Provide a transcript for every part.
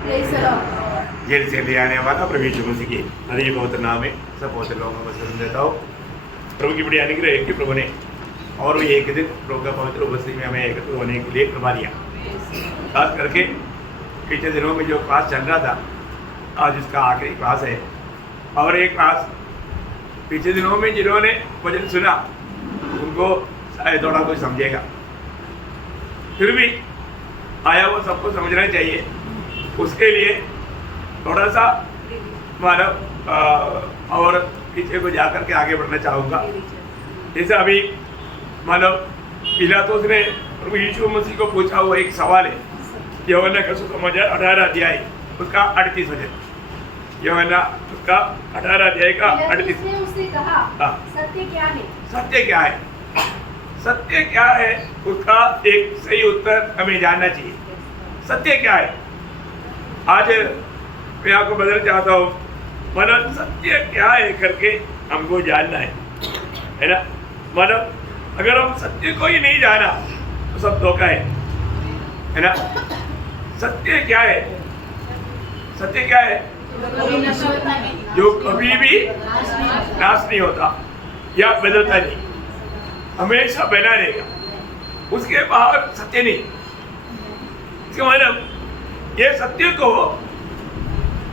Jail से ले आने वाला प्रभु यीशु मसीह की अधिक पवित्र नाम में सब पवित्र लोगों को सलाम देता हूँ। प्रभु की बड़ी अनुग्रह है कि प्रभु ने और भी एक दिन प्रभु का पवित्र उपस्थिति में हमें एकत्र होने के लिए कृपा दिया। खास करके पिछले दिनों में जो क्लास चल रहा था, आज उसका आखिरी क्लास है। और एक क्लास पिछले दिनों में जिन्होंने वचन सुना उनको शायद थोड़ा कुछ समझेगा, फिर भी आया वो सबको समझना चाहिए। उसके लिए थोड़ा सा मानव और पीछे को जाकर के आगे बढ़ना चाहूँगा। जैसे अभी मानव पिलातुस ने प्रभु यीशु मसीह को पूछा हुआ एक सवाल है, यूहन्ना का सुसमाचार 18 अध्याय उसका 38 वचन। यूहन्ना उसका 18 अध्याय का 38। उसने कहा, सत्य क्या है? सत्य क्या है? सत्य क्या है उसका एक सही उत्तर हमें जानना चाहिए। सत्य क्या है? आज मैं आपको बताना चाहता हूँ, मतलब सत्य क्या है करके हमको जानना है ना। मतलब अगर हम सत्य को ही नहीं जाना तो सब धोखा है ना। सत्य क्या है? सत्य क्या है? जो कभी भी नाश नहीं होता या बदलता नहीं, हमेशा बना रहेगा, उसके बाहर सत्य नहीं। इसका मतलब ये सत्य को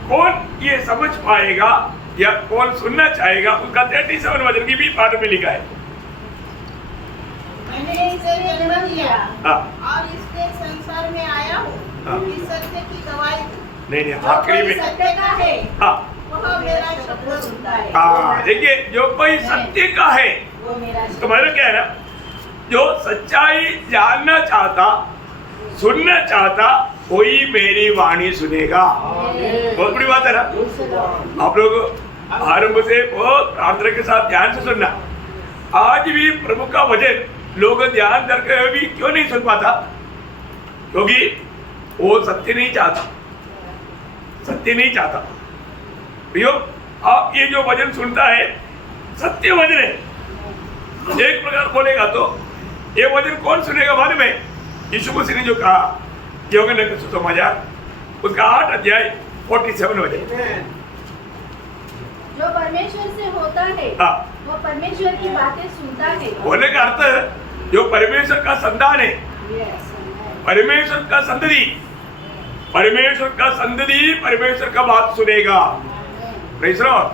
कौन ये समझ पाएगा या कौन सुनना चाहेगा, उसका 37 वचन की भी पाठ में लिखा है। मैंने इसे जन्म दिया हाँ। और इसके संसार में आया हूँ कि सत्य की गवाही दूं। नहीं आखिरी में सत्य का है हाँ वह मेरा शब्द सुनता है। हाँ, देखिए जो कोई सत्य का है वो मेरा तो मतलब क्या है ना, जो सच्चाई जानना चाहता, सुनना चाहता, कोई मेरी वाणी सुनेगा। बहुत बड़ी बात है ना। आप लोग आरंभ से बहुत प्रार्थना के साथ ध्यान से सुनना। आज भी प्रभु का वचन लोग ध्यान करके भी क्यों नहीं सुन पाता? क्योंकि वो सत्य नहीं चाहता, सत्य नहीं चाहता। भैया आप ये जो वचन सुनता है सत्य वचन है। एक प्रकार बोलेगा तो ये वचन कौन सुनेगा मालूम है? यीशु मसीह ने जो कहा यूहन्ना का सुसमाचार उसका 8 अध्याय 47 वचन। जो परमेश्वर से होता है वो परमेश्वर की बातें सुनता है। बोलने का अर्थ है जो परमेश्वर का संतान है, परमेश्वर का संतति, परमेश्वर का संतति परमेश्वर का बात सुनेगा। Praise Lord.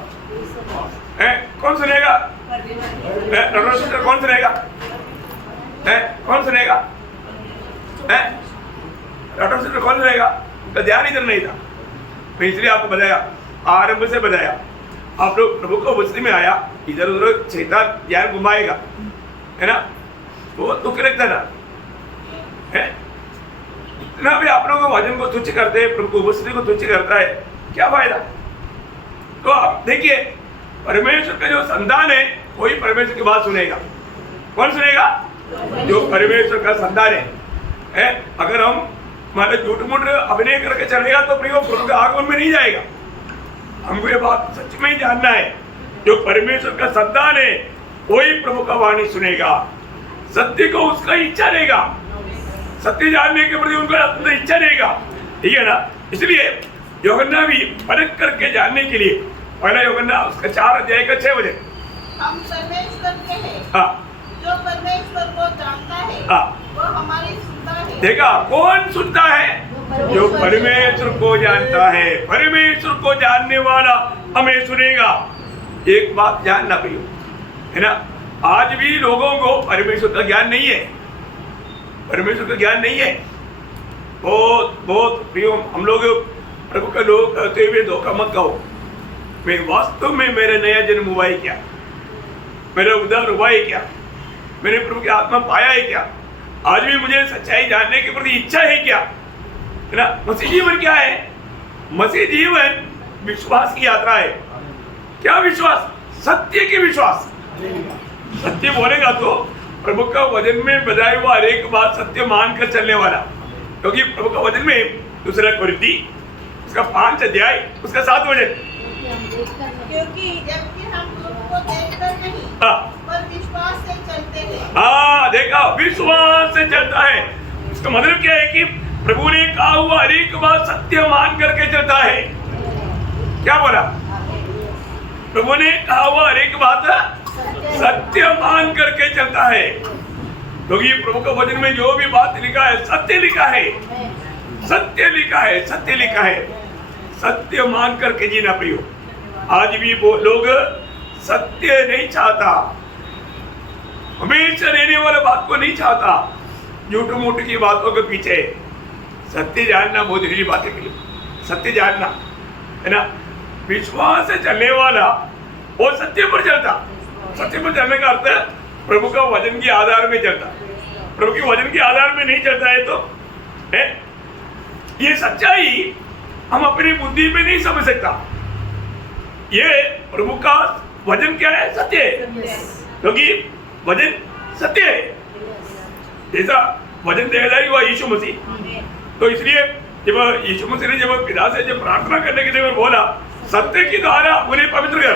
कौन सुनेगा? कौन सुनेगा? कौन सुनेगा? कौन सुनेगा? तो ध्यान इधर नहीं था। मैं इसलिए आपको बताया, आरंभ से बताया। आप लोग प्रभु को उपस्थिति में आया, इधर उधर शैतान ध्यान घुमाएगा, है ना। वो दुख लगता ना है। इतना भी आप लोगों को वचन को तुच्छ करते हैं, प्रभु की उपस्थिति को तुच्छ करता है, क्या फायदा? तो आप देखिए परमेश्वर का जो संतान है वही परमेश्वर की बात सुनेगा। कौन सुनेगा? जो परमेश्वर का संतान है। अगर हम मान झूठ मूठ अभिनय करके चलेगा तो प्रभु के आगमन में नहीं जाएगा। हमको ये बात सच में ही जानना है, जो परमेश्वर का संतान है वही प्रभु का वाणी सुनेगा। सत्य को उसका इच्छा रहेगा, सत्य जानने के प्रति उनका अपना इच्छा रहेगा, ठीक है ना। इसलिए यूहन्ना भी परख करके जानने के लिए पहला यूहन्ना उसका 4 अध्याय का 6 वचन। हम परमेश्वर के हैं। हाँ। जो परमेश्वर को जानता है हाँ। वो हमारी सुनता है। देखा कौन सुनता है? जो परमेश्वर को जानता है। परमेश्वर को जानने वाला हमें सुनेगा। एक बात जानना प्रियो, है ना, आज भी लोगों को परमेश्वर का ज्ञान नहीं है, परमेश्वर का ज्ञान नहीं है। बहुत बहुत प्रियो, हम लोग प्रभु का लोग कहते हुए धोखा मत कहो। मैं वास्तव में मेरा नया जन्म हुआ है क्या? मेरा उद्धार हुआ है क्या? मैंने प्रभु की आत्मा पाया है क्या? आज भी मुझे सच्चाई जानने के प्रति इच्छा है क्या? है ना। मसीह जीवन क्या है? मसीह जीवन विश्वास की यात्रा है। क्या विश्वास? सत्य की विश्वास। सत्य बोलेगा तो प्रभु का वचन में बताया हुआ हर एक बात सत्य मानकर चलने वाला। क्योंकि प्रभु का वचन में 2 कोरिन्थी उसका 5 अध्याय उसका 7 वचन। क्योंकि जबकि हम उनको देखकर नहीं पर विश्वास से चलते हैं। हाँ देखा, विश्वास से चलता है। इसका मतलब क्या है कि प्रभु ने कहा हुआ हर एक बात सत्य मान कर क्या बोला? प्रभु ने कहा हुआ हर एक बात सत्य मान करके चलता है, क्योंकि प्रभु के वचन में जो भी बात लिखा है सत्य लिखा है, सत्य लिखा है, सत्य लिखा है। सत्य मान करके जीना प्रियो। आज भी वो लोग सत्य नहीं चाहता, हमेशा रहने वाले बात को नहीं चाहता, झूठ मूठ की बातों के पीछे। सत्य जानना बहुत जरूरी बात है, सत्य जानना है ना। विश्वास से चलने वाला वो सत्य पर चलता। सत्य पर चलने का अर्थ है प्रभु का वचन के आधार में चलता। प्रभु के वचन के आधार में नहीं चलता है तो है ये सच्चाई हम अपनी बुद्धि में नहीं समझ सकता। ये प्रभु का वचन क्या है? सत्य है, क्योंकि वचन सत्य है। जैसा वचन देहधारी हुआ यीशु मसीह, तो इसलिए जब यीशु मसीह ने जब पिता से जब प्रार्थना करने के लिए बोला सत्य की द्वारा उन्हें पवित्र कर,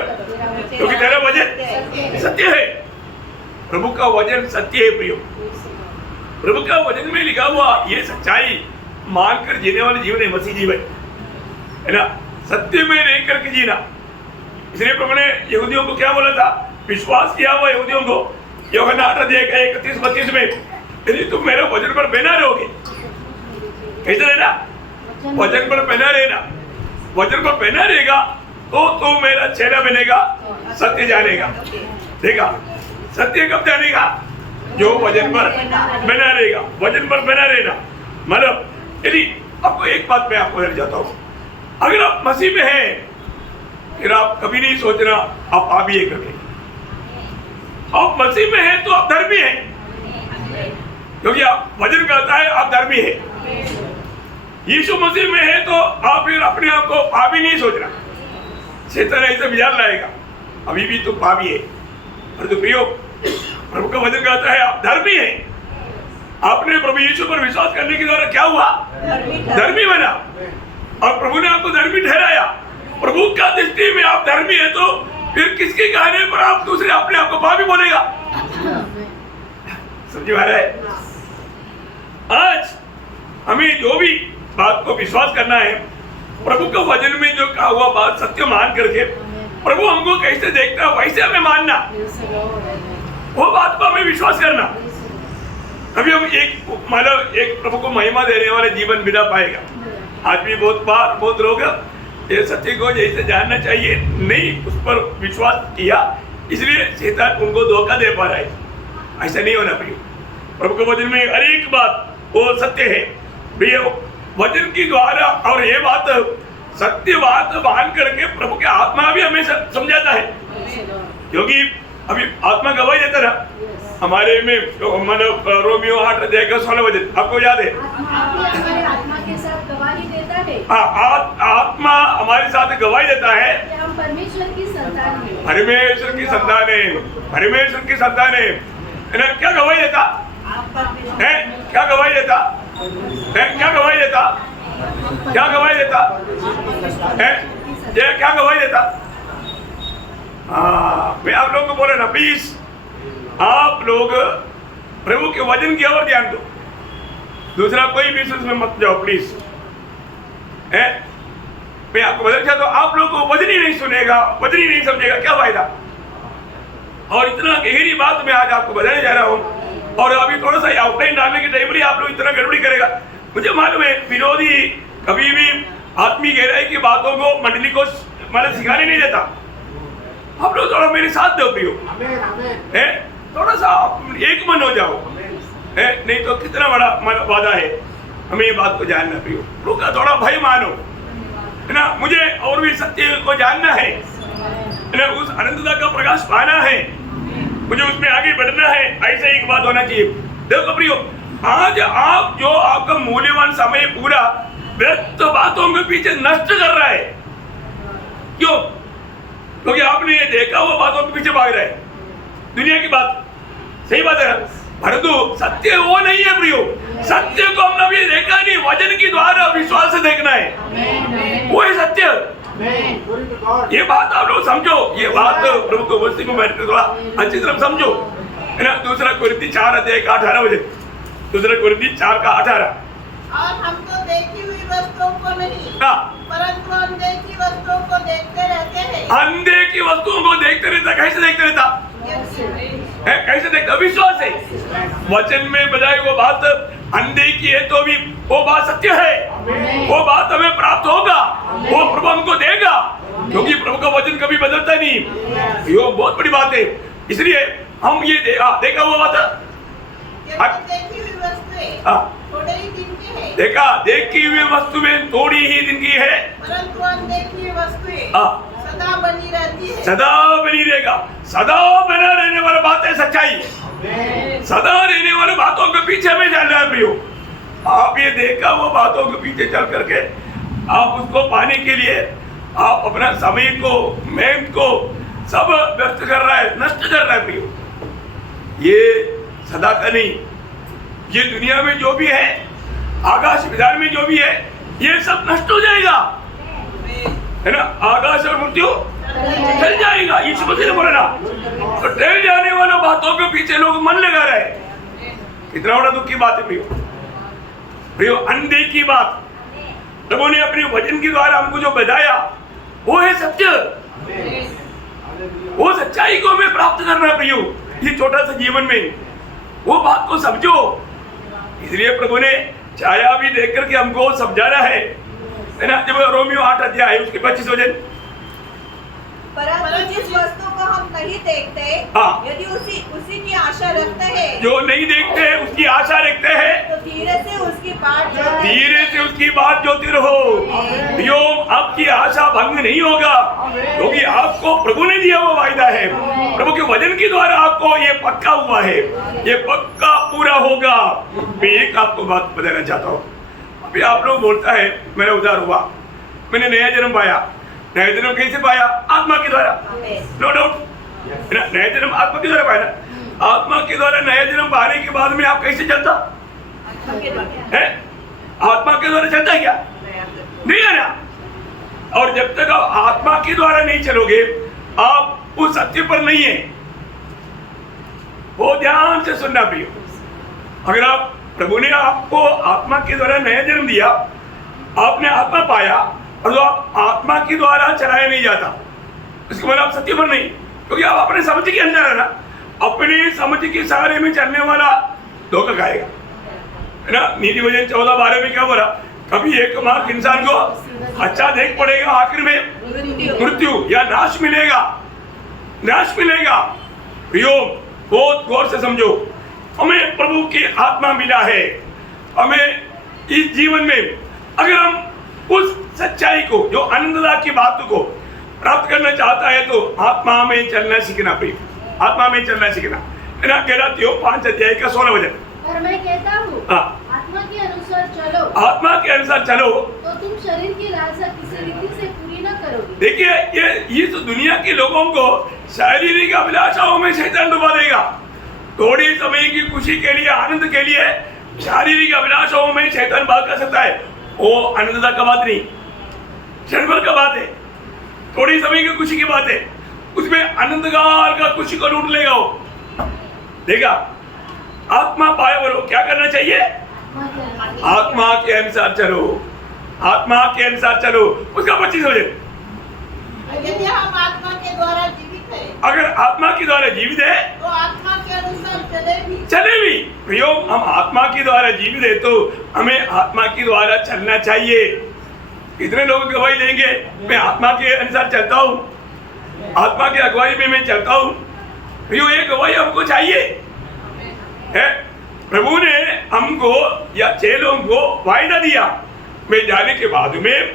क्योंकि तेरा वचन सत्य है। प्रभु का वचन सत्य है प्रियो। प्रभु का वचन में लिखा हुआ ये सच्चाई मानकर जीने वाले जीवन है मसीह जीवन, है ना। सत्य में रह करके जीना। इसलिए प्रभु ने यहूदियों को क्या बोला था? विश्वास किया हुआ यहूदियों को यूहन्ना 8:31-32 में, यदि तुम मेरे वचन पर बना रहोगे, कैसे रहना? वचन पर बना रहना। वचन पर बना रहेगा तो तू मेरा चेला बनेगा, सत्य जानेगा। देखा, सत्य कब जानेगा? जो वचन पर बना रहेगा, वचन पर बना रहना। मतलब यदि आपको एक बात मैं आपको जाता हूँ, अगर आप मसीह में हैं फिर आप कभी नहीं सोचना आप पापी है करके। आप मसीह में हैं तो आप धर्मी हैं, क्योंकि आप वचन कहता है आप धर्मी हैं। यीशु मसीह में है तो आप फिर अपने आप को पापी नहीं सोचना। शैतान ऐसे विचार लाएगा अभी भी तुम पापी है, और तो प्रियो प्रभु का वचन कहता है आप धर्मी हैं। आपने प्रभु यीशु पर विश्वास करने के द्वारा क्या हुआ? धर्मी बना, और प्रभु ने आपको धर्मी ठहराया। प्रभु का दृष्टि में आप धर्मी है तो फिर किसके कहने पर आप दूसरे अपने आप को पापी बोलेगा? समझ में आ रहा है? आज हमें जो भी बात को विश्वास करना है, प्रभु के वचन में जो कहा हुआ बात सत्य मान करके प्रभु हमको कैसे देखता है वैसे हमें मानना, वो बात को हमें विश्वास करना। अभी हम एक प्रभु को महिमा देने वाले जीवन बिना पाएगा। आज भी बहुत बार बहुत लोग ये सत्य को जैसे जानना चाहिए नहीं उस पर विश्वास किया, इसलिए शैतान उनको धोखा दे पा रहा है। ऐसा नहीं होना प्रिय। प्रभु के वचन में हर एक बात वो सत्य है प्रिय। वचन की द्वारा और ये बात सत्य बात मान करके प्रभु के आत्मा भी हमें समझाता है, क्योंकि अभी आत्मा गवाही देता ना हमारे में। रोमियो 8:16 वचन आपको याद है? आत्मा के साथ गवाही देता है। आत्मा हमारे साथ गवाही देता है कि हम परमेश्वर की संतान हैं। परमेश्वर की संतान है, परमेश्वर की संतान है ना। क्या गवाही देता है? क्या गवाही देता है? क्या गवाही देता? क्या गवाही देता है? ये क्या गवाही देता? मैं आप लोगों को बोले ना प्लीज, आप लोग प्रभु के वचन की ओर ध्यान दो, दूसरा कोई भी में मत जाओ प्लीज। मैं आपको बदल चाहता हूं, आप लोग को वचन ही नहीं सुनेगा, वचन ही नहीं समझेगा, क्या फायदा? और इतना गहरी बात मैं आज आपको बताने जा रहा हूं, और अभी थोड़ा सा आउटलाइन डालने के टाइम आप लोग इतना गड़बड़ी करेगा। मुझे मालूम है विरोधी कभी भी आत्मीय गहराई की बातों को मंडली को मतलब सिखाने नहीं देता। आप लोग थोड़ा मेरे साथ दो प्रियो, थोड़ा सा एक मन हो जाओ, नहीं तो कितना बड़ा वादा है। हमें ये बात को जानना प्रियो, लोग का थोड़ा भय मानो, है ना। मुझे और भी सत्य को जानना है ना, उस अनंतता का प्रकाश पाना है, मुझे उसमें आगे बढ़ना है। ऐसे एक बात होना चाहिए। देखो प्रियो, आज आप जो आपका मूल्यवान समय पूरा व्यर्थ बातों के पीछे नष्ट कर रहा है, क्यों? क्योंकि आपने ये देखा वो बातों के पीछे भाग रहा है, दुनिया की बात। सही बात है, परंतु सत्य वो नहीं है प्रियो। सत्य को हमने अभी देखा नहीं, वचन की द्वारा विश्वास से देखना है, वो है सत्य। ये बात आप लोग समझो, ये बात प्रभु को वस्ती में बैठ थोड़ा अच्छी तरह समझो, है ना। दूसरा कुरिन्थी 4:18 बजे, दूसरा कुरिन्थी 4:18। और हम तो देखी हुई वस्तुओं को नहीं परंतु अनदेखी वस्तुओं को देख अंधे की वस्तुओं को देखते रहता, कैसे देखते रहता है? कैसे देखता? विश्वास है। वचन में बताई वो बात अंधे की है तो भी वो बात सत्य है, वो बात हमें प्राप्त होगा, वो प्रभु हमको देगा, क्योंकि प्रभु का वचन कभी बदलता नहीं। ये बहुत बड़ी बात है। इसलिए हम ये देखा हुआ बात देखी हुई वस्तुएं थोड़े ही दिन की है, देखा देखी हुई वस्तुएं थोड़ी ही दिन की है, परंतु अनदेखी हुई वस्तुएं सदा बनी रहती है। सदा बनी रहेगा। सदा बना रहने वाला बात है सच्चाई। सदा रहने वाली बातों के पीछे हमें चलना है प्रियो। आप ये देखा वो बातों के पीछे चल करके आप उसको पाने के लिए आप अपना समय को, मेहनत को सब व्यर्थ कर रहा है, नष्ट कर रहा है प्रियो। ये सदा का नहीं। ये दुनिया में जो भी है, आकाश विधान में जो भी है, ये सब नष्ट हो जाएगा, है ना। आकाश और मृत्यु चल जाएगा, यीशु मसीह ने बोला ना। तो टहल जाने वाला बातों के पीछे लोग मन लगा रहे। कितना बड़ा दुख की बात है प्रियो। प्रियो, अंधे की बात प्रभु ने अपने वचन के द्वारा हमको जो बताया वो है सत्य। वो सच्चाई को हमें प्राप्त करना प्रियो। ये छोटा सा जीवन में वो बात को समझो। इसलिए प्रभु ने छाया भी देख करके हमको समझाना है ना। जब रोमियो 8 अध्याय उसके 25 वचन, परंतु जिस वस्तु को हम नहीं देखते, यदि उसी की आशा रखते हैं, जो नहीं देखते हैं उसकी आशा रखते हैं, तो धीरे से उसकी बात जोते रहो। यो, आपकी आशा भंग नहीं होगा, क्योंकि आपको प्रभु ने दिया वो वायदा है। प्रभु के वचन के द्वारा आपको ये पक्का हुआ है, ये पक्का पूरा होगा। मैं एक आपको बात बताना चाहता हूँ। अभी आप लोग बोलता है मेरा उद्धार हुआ, मैंने नया जन्म पाया। नया जन्म कैसे पाया? आत्मा के द्वारा, नो डाउट। नया जन्म आत्मा के द्वारा पाया ना। आत्मा के द्वारा नया जन्म पाने के बाद में आप कैसे चलता है? आत्मा के द्वारा चलता है क्या? नहीं है ना। और जब तक आप आत्मा के द्वारा नहीं चलोगे, आप उस सत्य पर नहीं है। वो ध्यान से सुनना प्रियो। अगर आप, प्रभु ने आपको आत्मा के द्वारा नया जन्म दिया, आपने आत्मा पाया, और जो आप आत्मा के द्वारा चलाया नहीं जाता, इसके बाद आप सत्य पर नहीं, क्योंकि आप अपने समझ के अंदर है ना। अपने समझ के सहारे में चलने वाला धोखा खाएगा, है ना। नीति वचन 14:12 में क्या बोला? कभी एक मार्ग इंसान को अच्छा देख पड़ेगा, आखिर में मृत्यु या नाश मिलेगा, नाश मिलेगा। प्रियो, बहुत गौर से समझो। हमें प्रभु की आत्मा मिला है। हमें इस जीवन में अगर हम उस सच्चाई को, जो आनंददा की बात को प्राप्त करना चाहता है, तो आत्मा में चलना सीखना प्रिय। आत्मा में चलना सीखना, है ना। गलातियों 5 अध्याय का 16 वचन। पर मैं कहता हूँ, आत्मा के अनुसार चलो, आत्मा के अनुसार चलो, तो तुम शरीर की लालसा किसी रीति से पूरी न करोगे। देखिए, ये तो दुनिया के लोगों को शारीरिक अभिलाषाओं में शैतान डुबा देगा। थोड़ी समय की खुशी के लिए, आनंद के लिए शारीरिक अभिलाषाओं में शैतान भाग कर सकता है। वो आनंदता का बात नहीं, क्षण भर का बात है, थोड़ी समय की खुशी की बात है। उसमें आनंदगार का खुशी को लूट लेगा वो। देखा, आत्मा पाए बोलो क्या करना चाहिए? आत्मा के अनुसार चलो, आत्मा के अनुसार चलो। उसका 25 वचन, यदि हम आत्मा के द्वारा जीवित हैं, अगर आत्मा के द्वारा जीवित है तो आत्मा के अनुसार चले भी। प्रियो, हम आत्मा के द्वारा जीवित है तो हमें आत्मा के द्वारा चलना चाहिए। कितने लोग गवाही देंगे, मैं आत्मा के अनुसार चलता हूँ, आत्मा की अगुवाई में मैं चलता हूँ। प्रियो, ये गवाही हमको चाहिए है। प्रभु ने हमको या चेलों को वायदा दिया, मैं जाने के बाद में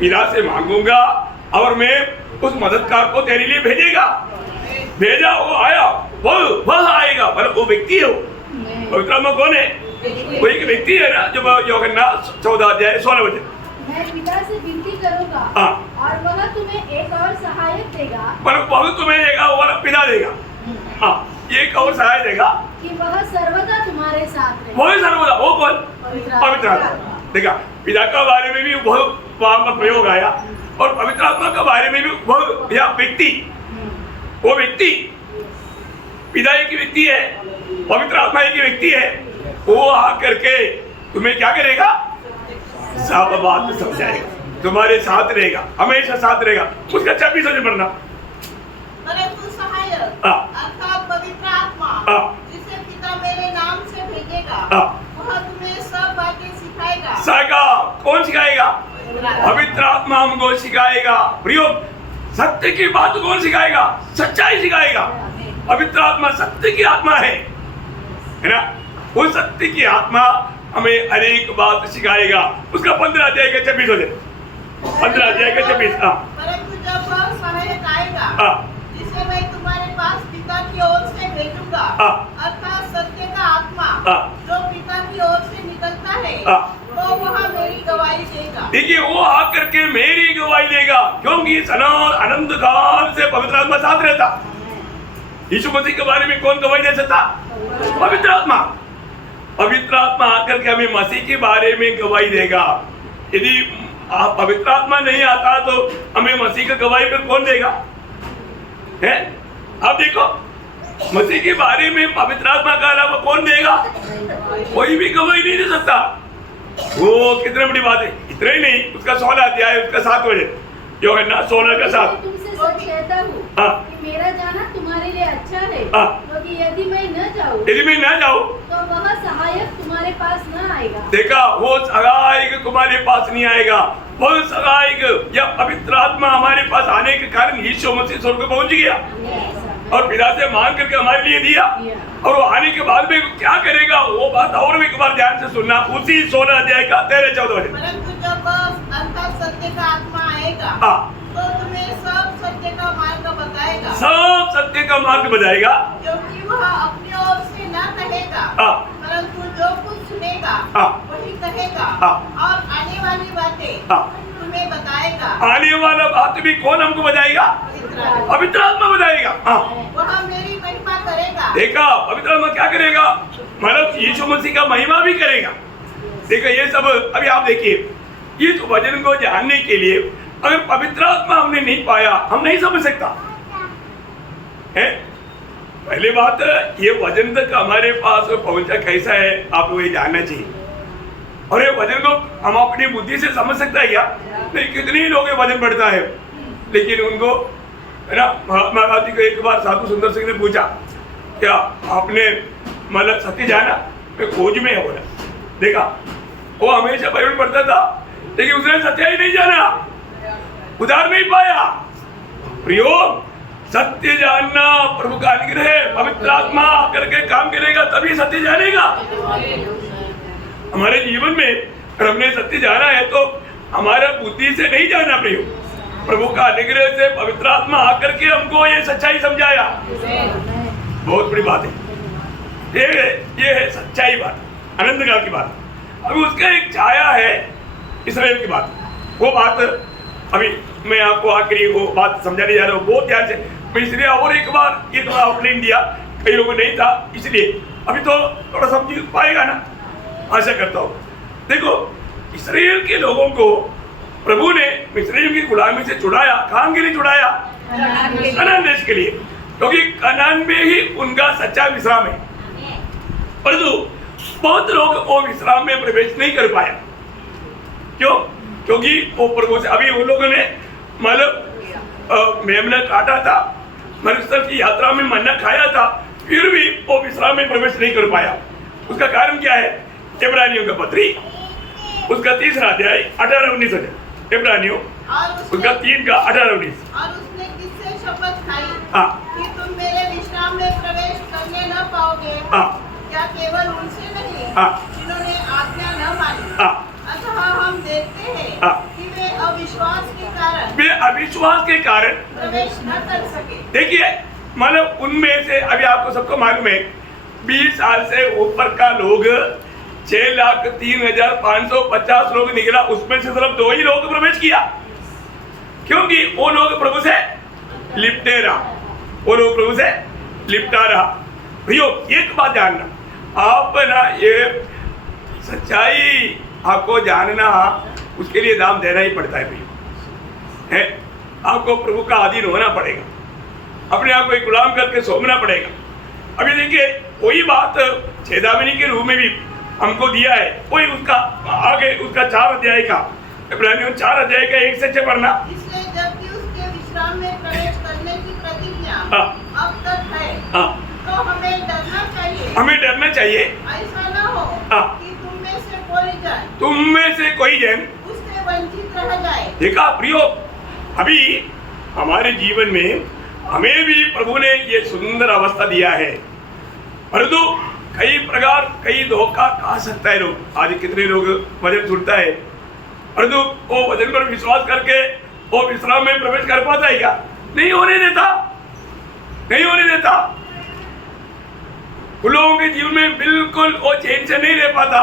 पिता से मांगूंगा और मैं उस मददगार को तेरे लिए भेजेगा। भेजा, वो आया, वह आएगा, पर वो व्यक्ति है। पवित्र आत्मा कौन है? वो एक व्यक्ति है ना, जो यूहन्ना 14 अध्याय 16 वचन। मैं पिता से विनती करूंगा, और वह तुम्हें एक और सहायक देगा, पर वह तुम्हें देगा, वो पिता देगा। हाँ, एक और सहायक देगा कि वह सर्वदा तुम्हारे साथ रहे। वही सर्वदा, वो कौन? पवित्र आत्मा। देखा, पिता के बारे में भी बहुत वहां पर प्रयोग आया, और पवित्र आत्मा के बारे में भी वह या व्यक्ति, वो व्यक्ति, पिता एक ही व्यक्ति है, पवित्र आत्मा एक ही व्यक्ति है। वो आ करके तुम्हें क्या करेगा? सब बात समझाएगा। तुम्हारे साथ रहेगा, हमेशा साथ रहेगा। उसका 26 वचन पढ़ना। परंतु सहायक हाँ। अर्थात पवित्र आत्मा हाँ। जिसे पिता मेरे नाम से भेजेगा हाँ। वह तुम्हें सब बातें सिखाएगा। सागा कौन सिखाएगा? पवित्र आत्मा हमको सिखाएगा। प्रियो, सत्य की बात कौन सिखाएगा? सच्चाई सिखाएगा। पवित्र आत्मा सत्य की आत्मा है ना? वो सत्य की आत्मा हमें अनेक बात सिखाएगा। उसका 15 अध्याय का 26 हो जाए, 15 अध्याय का 26। परंतु जब वह सहायक आएगा हाँ। जिसे मैं तुम्हारे पास पिता की ओर से भेजूंगा हाँ। अर्थात सत्य का आत्मा हाँ। जो पिता की ओर से निकलता है हाँ। तो वह मेरी गवाही देगा। देखिए, वो आकर के मेरी गवाही देगा, क्योंकि सनातन अनंत काल से पवित्र आत्मा साथ रहता। यीशु मसीह के बारे में कौन गवाही दे सकता? पवित्र आत्मा। पवित्र आत्मा आकर के हमें मसीह के बारे में गवाही देगा। यदि पवित्र आत्मा नहीं आता तो हमें मसीह का गवाही फिर कौन देगा? है? आप देखो, मसीह के बारे में पवित्र आत्मा का अलावा कौन देगा? कोई भी गवाही नहीं दे सकता। वो कितनी बड़ी बात है। इतना ही नहीं, उसका 16 अध्याय उसका 7 वचन, यूहन्ना 16 का 7। तुमसे सच कहता हूँ कि मेरा जाना तुम्हारे लिए अच्छा है, क्योंकि यदि मैं न जाऊँ तो वह सहायक तुम्हारे पास न आएगा। देखा, वो सहायक तुम्हारे पास नहीं आएगा। वो सहायक या पवित्र आत्मा हमारे पास आने के कारण यीशु मसीह स्वर्ग में पहुंच गया और पिता से मांग करके हमारे लिए दिया। और वो आने के बाद में क्या करेगा, वो बात और एक बार ध्यान से सुनना। उसी 16 अध्याय का 13-14 वचन। परंतु जब अर्थात सत्य का आत्मा आएगा तो तुम्हें सब सत्य का मार्ग बताएगा। सब सत्य का मार्ग बताएगा, क्योंकि वह अपनी ओर से न कहेगा परंतु जो कुछ सुनेगा वही कहेगा और आने वाली बातें तुम्हें बताएगा। आने वाला बात भी कौन हमको बताएगा? पवित्र आत्मा बताएगा। वह मेरी महिमा करेगा। देखा, पवित्र आत्मा क्या करेगा? मतलब यीशु मसीह का महिमा भी करेगा। देखो, ये सब अभी आप देखिए, इस वचन को जानने के लिए अगर पवित्र आत्मा हमने नहीं पाया, हम नहीं समझ सकता है। पहली बात, ये वचन तक हमारे पास पहुंचा कैसा है, आपको ये जानना चाहिए। और ये वचन को हम अपनी बुद्धि से समझ सकता है क्या? नहीं। कितने लोग ये वचन पढ़ता है, लेकिन उनको, है ना, महात्मा गांधी को एक बार साधु सुंदर सिंह ने पूछा, क्या आपने मतलब सत्य जाना? मैं खोज में है। बोला, देखा, वो हमेशा बाइबल पढ़ता था, लेकिन उसने सच्चाई नहीं जाना, उधार नहीं पाया। प्रियो, सत्य जानना प्रभु का अनुग्रह है। पवित्र आत्मा करके काम करेगा तभी सत्य जानेगा। हमारे जीवन में अगर हमने सत्य जाना है तो हमारा बुद्धि से नहीं जाना। प्रियो, प्रभु का अनुग्रह से पवित्र आत्मा आकर के हमको ये सच्चाई समझाया। बहुत बड़ी बात है ये है सच्चाई बात, आनंद काल की बात। अभी उसका एक छाया है इस्राएल की बात। वो बात अभी मैं आपको आखिरी वो बात समझाने जा रहा हूँ, बहुत ध्यान से। मैं इसलिए और एक बार ये थोड़ा आउटलाइन दिया, कई लोगों नहीं था, इसलिए अभी तो थोड़ा समझ पाएगा ना, आशा करता हूँ। देखो, इस्राएल के लोगों को प्रभु ने मिस्र की गुलामी से छुड़ाया। कहाँ के लिए छुड़ाया? कनान देश के लिए, क्योंकि कनान में ही उनका सच्चा विश्राम है। परंतु बहुत लोग वो विश्राम में प्रवेश नहीं कर पाया। क्यों? क्योंकि वो प्रभु से, अभी उन लोगों ने मतलब मेमना काटा था, मरुस्थल की यात्रा में मन्ना खाया था, फिर भी वो विश्राम में प्रवेश नहीं कर पाया। उसका कारण क्या है? इब्रानियों का पत्री उसका 3 अध्याय 18-19 है। इब्रानियों उसका 3 का 18-19। और उसने किससे शपथ खाई कि तुम मेरे विश्राम में प्रवेश करने न पाओगे? क्या केवल उनसे नहीं जिन्होंने आज्ञा न मानी? अतः हम देखते हैं कि वे अविश्वास के कारण प्रवेश न कर सके। देखिए, मतलब उनमें से अभी आपको सबको मालूम है 20 साल से ऊपर का लोग 6,03,550 लोग निकला, उसमें से सिर्फ 2 ही लोग प्रवेश किया, क्योंकि वो लोग प्रभु से लिपटे रहा। वो लोग प्रभु से लिपटा रहा। भैया, एक बात जानना, आप ना ये सच्चाई आपको जानना, उसके लिए दाम देना ही पड़ता है भैया, है। आपको प्रभु का अधीन होना पड़ेगा, अपने आप को एक गुलाम करके सौंपना पड़ेगा। अभी देखिए, वही बात छेदामनी के रूप में भी हमको दिया है। वही उसका आगे उसका 4 अध्याय का इब्रानियों 4 अध्याय का 1 से 6 पढ़ना। इसलिए जबकि उसके विश्राम में प्रवेश करने की प्रतिज्ञा हाँ। अब तक है, हाँ, तो हमें डरना चाहिए। हमें डरना चाहिए। ऐसा न हो हाँ। कि तुम में से कोई जन उससे वंचित रह जाए। देखा प्रियो, अभी हमारे जीवन में हमें भी प्रभु ने ये सुंदर अवस्था दिया है, परंतु कई प्रकार कई धोखा खा सकता है लोग। आज कितने लोग वचन सुनता है, परंतु वो वचन पर विश्वास करके वो विश्राम में प्रवेश कर पाता है क्या? नहीं होने देता, नहीं होने देता। उन लोगों के जीवन में बिल्कुल वो चैन से नहीं रह पाता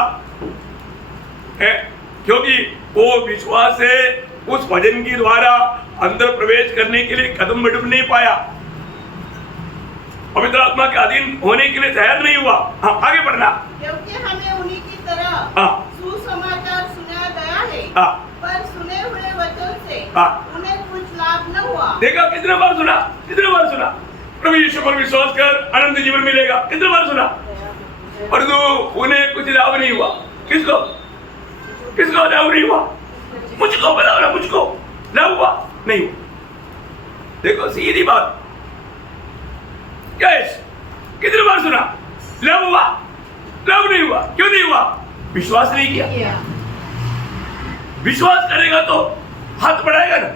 है, क्योंकि वो विश्वास से उस वचन के द्वारा अंदर प्रवेश करने के लिए कदम बढ़ नहीं पाया, पवित्र आत्मा के अधीन होने के लिए तैयार नहीं हुआ। हाँ, आगे बढ़ना। क्योंकि हमें उन्हीं की तरह हाँ। सुसमाचार सुनाया गया है, हाँ। पर सुने हुए वचन से हाँ। उन्हें कुछ लाभ न हुआ। देखा कितने बार सुना, कितने बार सुना, प्रभु यीशु पर विश्वास कर अनंत जीवन मिलेगा, कितने बार सुना, परंतु उन्हें कुछ लाभ नहीं हुआ। किसको किसको लाभ नहीं हुआ? मुझको बताओ ना, मुझको लाभ हुआ नहीं हुआ? देखो सीधी बात, क्या है? कितने बार सुना, लाभ हुआ, लाभ नहीं हुआ। क्यों नहीं हुआ? विश्वास नहीं किया। विश्वास करेगा तो हाथ बढ़ाएगा ना,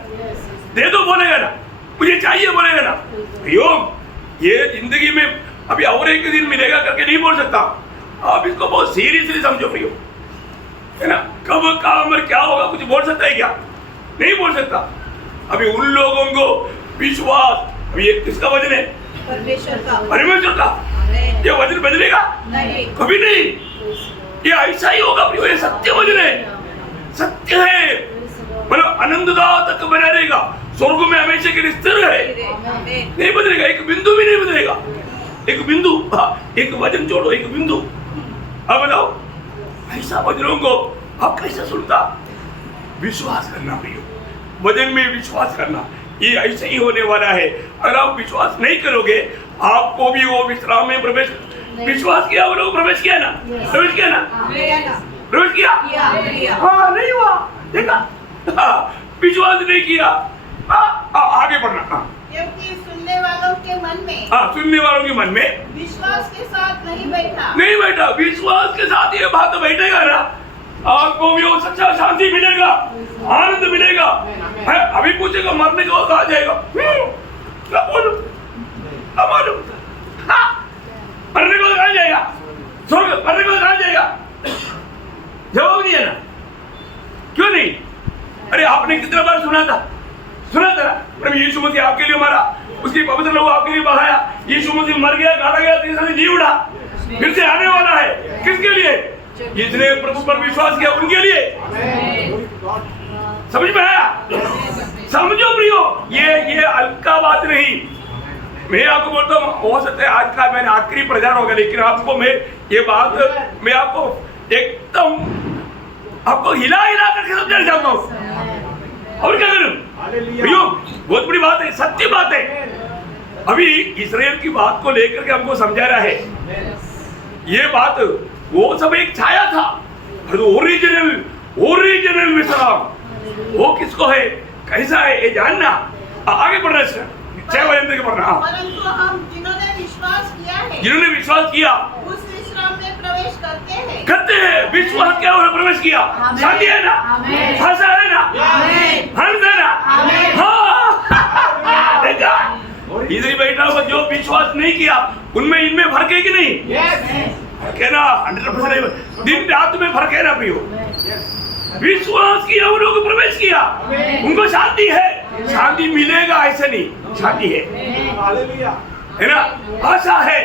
दे दो बोलेगा ना, मुझे चाहिए बोलेगा ना। योग ये जिंदगी में अभी और एक दिन मिलेगा करके नहीं बोल सकता। आप इसको बहुत सीरियसली समझो प्रियो, है ना। कब कहाँ और क्या होगा कुछ बोल सकता है क्या? नहीं बोल सकता। अभी उन लोगों को विश्वास, अभी ये किसका वचन है? परमेश्वर का। परमेश्वर का। ये वचन बदलेगा नहीं, कभी नहीं। ये ऐसा ही होगा प्रियो, ये सत्य वचन है, सत्य है, मतलब अनंतता तक बना रहेगा, स्वर्ग में हमेशा के लिए स्थिर है, नहीं बदलेगा, एक बिंदु भी नहीं बदलेगा। एक बिंदु, एक वचन छोड़ो, एक बिंदु। अब बताओ ऐसा वचनों को आप कैसे सुनता? विश्वास करना प्रियो, वचन में विश्वास करना, ये ऐसे ही होने वाला है। अगर आप विश्वास नहीं करोगे, आपको भी वो विश्राम में प्रवेश, विश्वास किया वो लोग प्रवेश किया ना, प्रवेश किया ना, प्रवेश किया, हाँ नहीं हुआ। देखा, विश्वास नहीं किया। आगे बढ़ना। क्योंकि सुनने वालों के मन में, सुनने वालों के मन में विश्वास के साथ नहीं बैठा, नहीं बैठा। विश्वास के साथ ये बात बैठेगा ना, आपको भी वो सच्चा शांति मिलेगा, आनंद मिलेगा। है अभी पूछेगा मरने का वक्त आ जाएगा, क्या बोलूं, क्या मालूम, मरने को आ जाएगा, स्वर्ग मरने को आ जाएगा। जवाब दिया ना, क्यों नहीं? अरे आपने कितने बार सुना था, सुना था प्रभु यीशु मसीह आपके लिए मरा, उसकी पवित्र लहू आपके लिए बहाया, यीशु मसीह मर गया, गाड़ा गया, तीसरे दिन जी उठा, फिर से आने वाला है। किसके लिए? जिसने प्रभु पर विश्वास किया उनके लिए। समझ में आया? समझो प्रियो, ये हल्का बात नहीं। मैं आपको बोलता हूँ, हो सकता है आज का मैंने आखिरी प्रचार होगा, लेकिन आपको मैं ये बात मैं आपको एकदम आपको हिला हिला करके समझाना चाहता हूँ। और क्या करूं प्रियो, बहुत बड़ी बात है, सत्य बात है। अभी इस्राएल की बात को लेकर के हमको समझा रहा है। ये बात वो सब एक छाया था, ओरिजिनल विश्राम वो किसको है, कैसा है, ये जानना। आगे बढ़ना है, 6 बजे तक पढ़ना। परंतु हम जिन्होंने विश्वास किया है, जिन्होंने विश्वास किया उस विश्राम में प्रवेश करते हैं। विश्वास क्या और प्रवेश किया, शांति है ना, हंसा है ना, हंस है ना। हाँ देखा, इधर ही बैठा हुआ जो विश्वास नहीं किया उनमें इनमें फर्क है कि नहीं? फर्क है ना, 100% दिन रात में फर्क है ना प्रियो। विश्वास किया उन लोगों को प्रवेश किया, उनको शांति है, शांति मिलेगा ऐसे नहीं, शांति है ना, आशा है।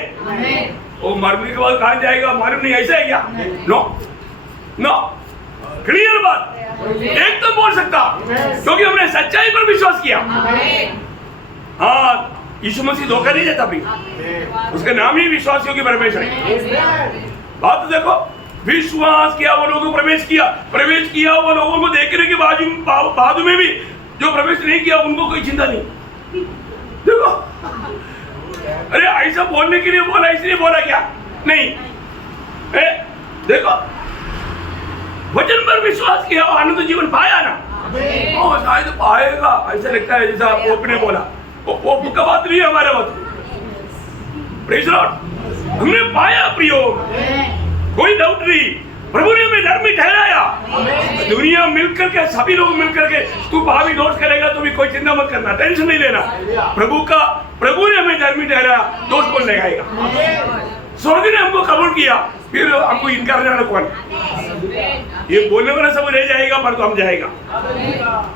वो मरने के बाद कहाँ जाएगा मालूम नहीं, ऐसा है क्या? नो नो, क्लियर बात, एक तो बोल सकता, क्योंकि हमने सच्चाई पर विश्वास किया। हाँ, यीशु मसीह धोखा नहीं देता भी, उसका नाम ही विश्वासियों की परमेश्वर है। बात तो देखो, विश्वास किया वो लोगों को प्रवेश किया वो लोगों को देखने के बाद में भी जो प्रवेश नहीं किया उनको कोई चिंता नहीं। देखो, अरे ऐसा बोलने के लिए बोला, इसलिए बोला क्या? नहीं, देखो वचन पर विश्वास किया और आनंद जीवन पाया ना, और शायद पाएगा ऐसा लगता है जैसा पोप ने बोला। वो पोप का बात नहीं है, हमारा बात। प्रेज़ लॉर्ड, हमने पाया प्रियो, कोई डाउट नहीं। प्रभु ने हमें धर्मी ठहराया। दुनिया मिलकर के, सभी लोग मिलकर के तू भावी दोष करेगा तो भी कोई चिंता मत करना, टेंशन नहीं लेना। प्रभु ने हमें धर्मी ठहराया, दोष कौन लगाएगा? स्वर्ग ने हमको कबूल किया, फिर हमको इनकार करना कौन? ये बोलने वाला सब रह जाएगा, पर तो हम जाएगा।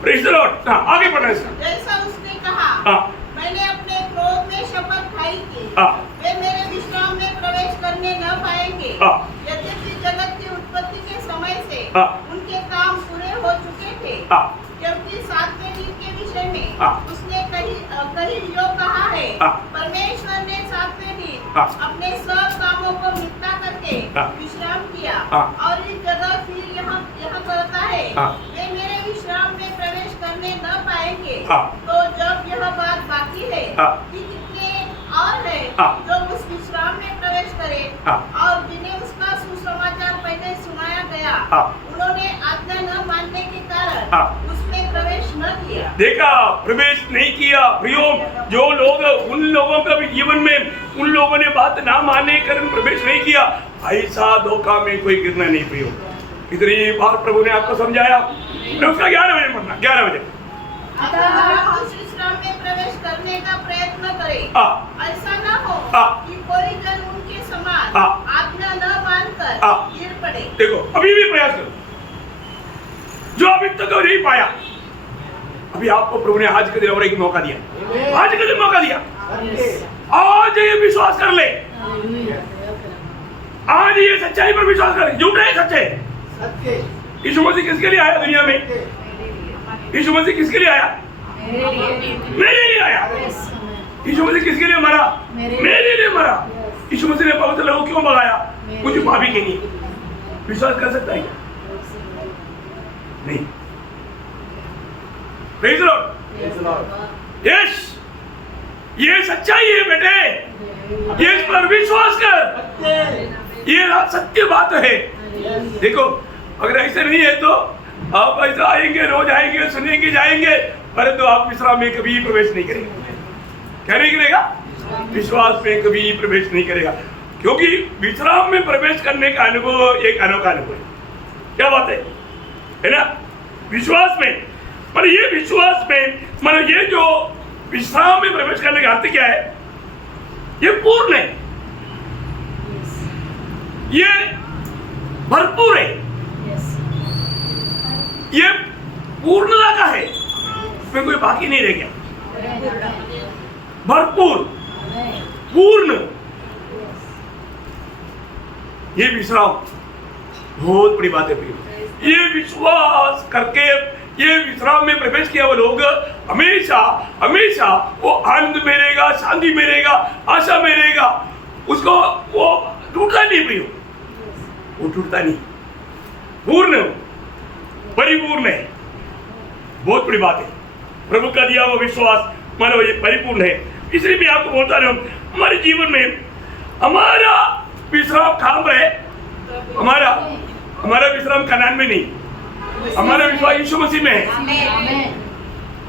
Praise the Lord. आगे बढ़ना। जैसा उसने कहा, मैंने अपने क्रोध में शपथ खाई कि वे मेरे विश्राम में प्रवेश करने न पाएंगे। यद्यपि जगत की उत्पत्ति के समय से उनके काम पूरे हो चुके थे, क्योंकि 7वें दिन के विषय में उसने कहीं यो कहा है, परमेश्वर ने 7वें दिन अपने सब कामों को निपटा करके विश्राम किया। और इस जगह फिर यहाँ कहता है, वे मेरे विश्राम में प्रवेश करने न पाएंगे। तो जब यह बात बाकी है कि कितने और है जो उस विश्राम में प्रवेश करे और जिन्हें उसका सुसमाचार पहले सुनाया गया, उन्होंने आज्ञा न मानने के कारण उसमें प्रवेश न किया। देखा, प्रवेश नहीं किया। प्रियो, जो लोग, उन लोगों का भी जीवन में उन लोगों ने बात ना मानने के कारण प्रवेश नहीं किया, ऐसा धोखा में कोई गिरना नहीं। प्रियो, इतनी बार प्रभु ने आपको समझाया। उसका 11 बजे मरना, 11 बजे उस विश्राम में प्रवेश करने का प्रयत्न करे, ऐसा न हो कि कोई जन उनके समान आज्ञा न मानकर गिर पड़े। देखो, अभी भी प्रयास करो, जो अभी तक नहीं पाया। अभी आपको प्रभु ने आज के दिन और एक मौका दिया, आज के दिन मौका दिया। आज ये विश्वास कर ले, आज ये सच्चाई पर विश्वास कर ले। झूठ है, सच्चे। यीशु मसीह किसके लिए आया दुनिया में? यीशु मसीह किसके लिए आया? मेरे लिए आया। यीशु मसीह किसके लिए मरा? मेरे लिए मरा। यीशु मसीह ने पवित्र लहू क्यों बहाया? कुछ पापी के लिए। विश्वास कर सकता है क्या? नहीं। Praise the Lord. यस, ये सच्चाई है बेटे, ये इस पर विश्वास कर, ये सत्य बात है। देखो, अगर ऐसे नहीं है तो आप ऐसा आएंगे, रोज आएंगे, सुनेंगे, जाएंगे, परंतु आप विश्राम में कभी प्रवेश नहीं करेंगे। क्या नहीं करेगा? विश्वास में कभी प्रवेश नहीं करेगा, क्योंकि विश्राम में प्रवेश करने का अनुभव एक अनोखा अनुभव है। क्या बात है ना? विश्वास में, मतलब ये विश्वास में, मतलब ये जो विश्राम में प्रवेश करने का अर्थ क्या है? ये पूर्ण है, ये भरपूर है, ये पूर्णता का है, इसमें कोई बाकी नहीं रह गया। भरपूर, पूर्ण, ये विश्राम बहुत बड़ी बात है प्रिय। ये विश्वास करके ये विश्राम में प्रवेश किया वो लोग हमेशा हमेशा वो आनंद में रहेगा, शांति में रहेगा, आशा में रहेगा। उसको वो टूटता नहीं प्रिय, वो टूटता नहीं, पूर्ण, परिपूर्ण है। बहुत बड़ी बात है। प्रभु का दिया वो विश्वास मानो ये परिपूर्ण है। इसलिए मैं आपको बोलता रहा हूं, हमारे जीवन में हमारा विश्राम कहां पर है? हमारा विश्राम कनान में नहीं, हमारा विश्वास यीशु मसीह में है।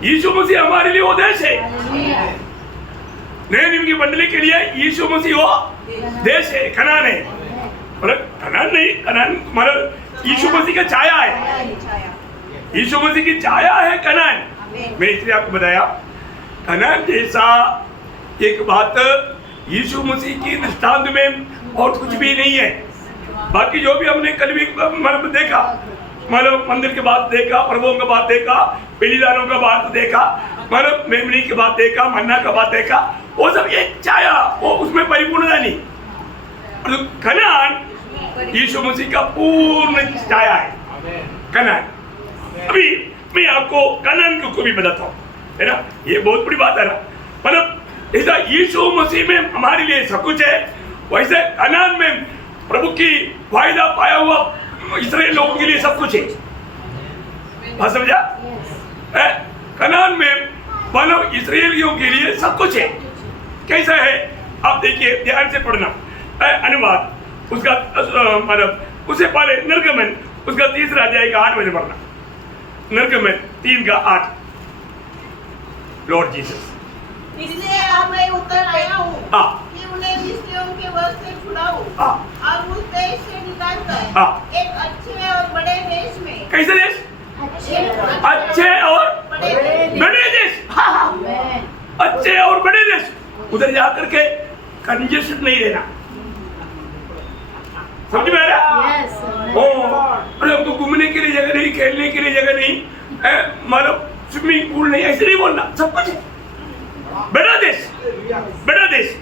यीशु मसीह हमारे लिए वो देश है। नए नियम की मंडली के लिए यीशु मसीह वो देश है, कनान है। मतलब कनान नहीं, कनान मतलब यीशु मसीह का छाया है। यीशु मसीह की छाया है कनान। मैं इसलिए आपको बताया, कनान जैसा एक बात यीशु मसीह की दृष्टांत में और कुछ भी नहीं है। बाकी जो भी हमने कल भी मतलब देखा, मतलब मंदिर के बाद देखा, प्रभुओं के बाद देखा, बलिदानों का बाद देखा, मतलब मेमनी के बाद देखा, मन्ना का बाद देखा, वो सब ये छाया, वो उसमें परिपूर्णता नहीं। और कनान यीशु मसीह का पूर्ण छाया है, कनान। अभी मैं आपको कनान को भी बताता हूँ, है ना? ये बहुत बड़ी बात है ना। मतलब ऐसा यीशु मसीह में हमारे लिए सब कुछ है, वैसे कनान में प्रभु की वायदा पाया हुआ इस्राएल लोगों के लिए सब कुछ है। बात समझा? कनान में मानव इस्राएलियों के लिए सब कुछ है। कैसा है आप देखिए, ध्यान से पढ़ना अनुवाद उसका, मतलब उससे पहले निर्गमन उसका तीसरा अध्याय का 8 बजे पढ़ना, नरक में 3 का 8। लॉर्ड जीसस इसलिए अब मैं उतर आया हूँ हाँ। कि उन्हें मिस्रियों के वश से छुड़ाऊं हाँ। और उस देश से निकालकर हाँ। एक अच्छे और बड़े देश में, कैसे देश? अच्छे और बड़े देश। हाँ हाँ, अच्छे और बड़े देश। उधर जाकर के कंजेशन नहीं रहना, समझ में आ रहा? अरे हमको घूमने के लिए जगह नहीं, खेलने के लिए जगह नहीं, मतलब स्विमिंग पूल नहीं, ऐसे नहीं बोलना, सब कुछ है। बड़ा देश, बड़ा देश